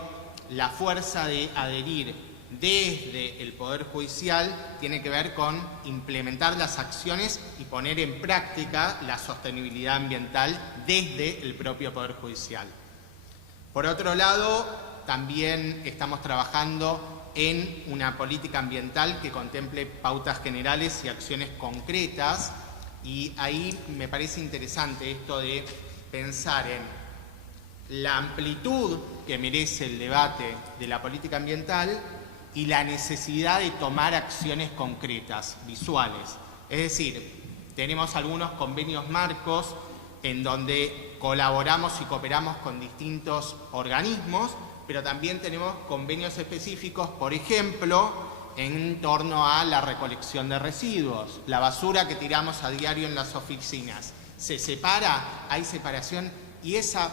la fuerza de adherir desde el Poder Judicial tiene que ver con implementar las acciones y poner en práctica la sostenibilidad ambiental desde el propio Poder Judicial. Por otro lado, también estamos trabajando en una política ambiental que contemple pautas generales y acciones concretas, y ahí me parece interesante esto de pensar en la amplitud que merece el debate de la política ambiental y la necesidad de tomar acciones concretas, visuales. Es decir, tenemos algunos convenios marcos en donde colaboramos y cooperamos con distintos organismos, pero también tenemos convenios específicos, por ejemplo, en torno a la recolección de residuos, la basura que tiramos a diario en las oficinas. ¿Se separa? ¿Hay separación? Y eso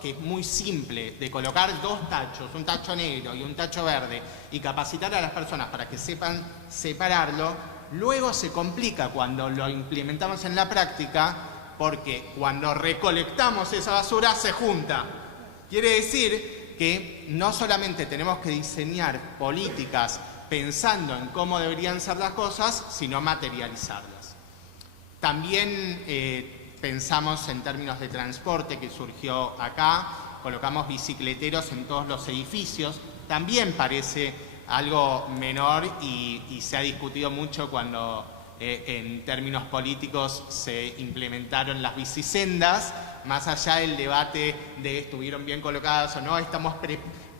que es muy simple, de colocar dos tachos, un tacho negro y un tacho verde, y capacitar a las personas para que sepan separarlo, luego se complica cuando lo implementamos en la práctica, porque cuando recolectamos esa basura se junta. Quiere decir que no solamente tenemos que diseñar políticas pensando en cómo deberían ser las cosas, sino materializarlas. También pensamos en términos de transporte, que surgió acá, colocamos bicicleteros en todos los edificios. También parece algo menor y se ha discutido mucho cuando en términos políticos se implementaron las bicisendas, más allá del debate de estuvieron bien colocadas o no.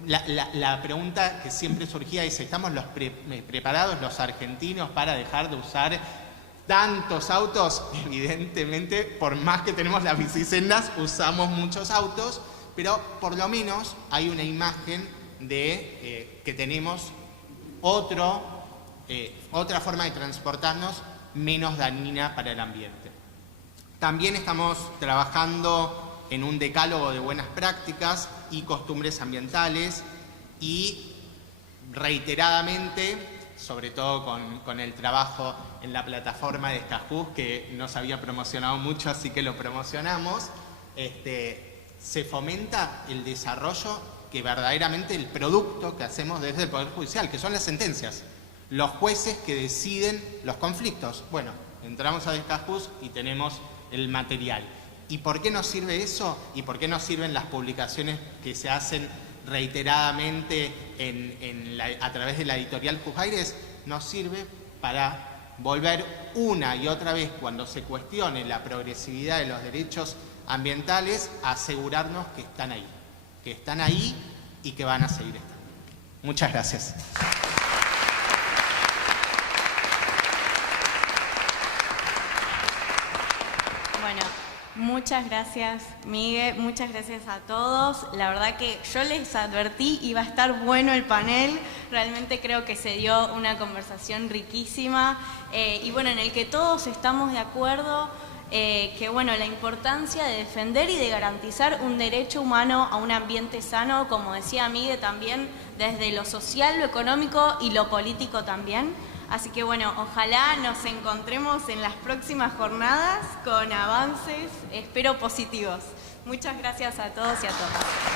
La pregunta que siempre surgía es: ¿estamos preparados los argentinos para dejar de usar tantos autos? Evidentemente, por más que tenemos las bicisendas, usamos muchos autos, pero por lo menos hay una imagen de que tenemos otra forma de transportarnos menos dañina para el ambiente. También estamos trabajando en un decálogo de buenas prácticas y costumbres ambientales, y reiteradamente, sobre todo con el trabajo en la plataforma de Escajús, que no se había promocionado mucho, así que lo promocionamos, se fomenta el desarrollo que verdaderamente el producto que hacemos desde el Poder Judicial, que son las sentencias, los jueces que deciden los conflictos. Bueno, entramos a Escajús y tenemos el material. ¿Y por qué nos sirve eso? ¿Y por qué nos sirven las publicaciones que se hacen reiteradamente a través de la editorial Pujaires? Nos sirve para volver una y otra vez, cuando se cuestione la progresividad de los derechos ambientales, a asegurarnos que están ahí y que van a seguir estando. Muchas gracias. Muchas gracias, Miguel, muchas gracias a todos. La verdad que yo les advertí, iba a estar bueno el panel, realmente creo que se dio una conversación riquísima y bueno, en el que todos estamos de acuerdo que bueno, la importancia de defender y de garantizar un derecho humano a un ambiente sano, como decía Miguel, también desde lo social, lo económico y lo político también. Así que bueno, ojalá nos encontremos en las próximas jornadas con avances, espero positivos. Muchas gracias a todos y a todas.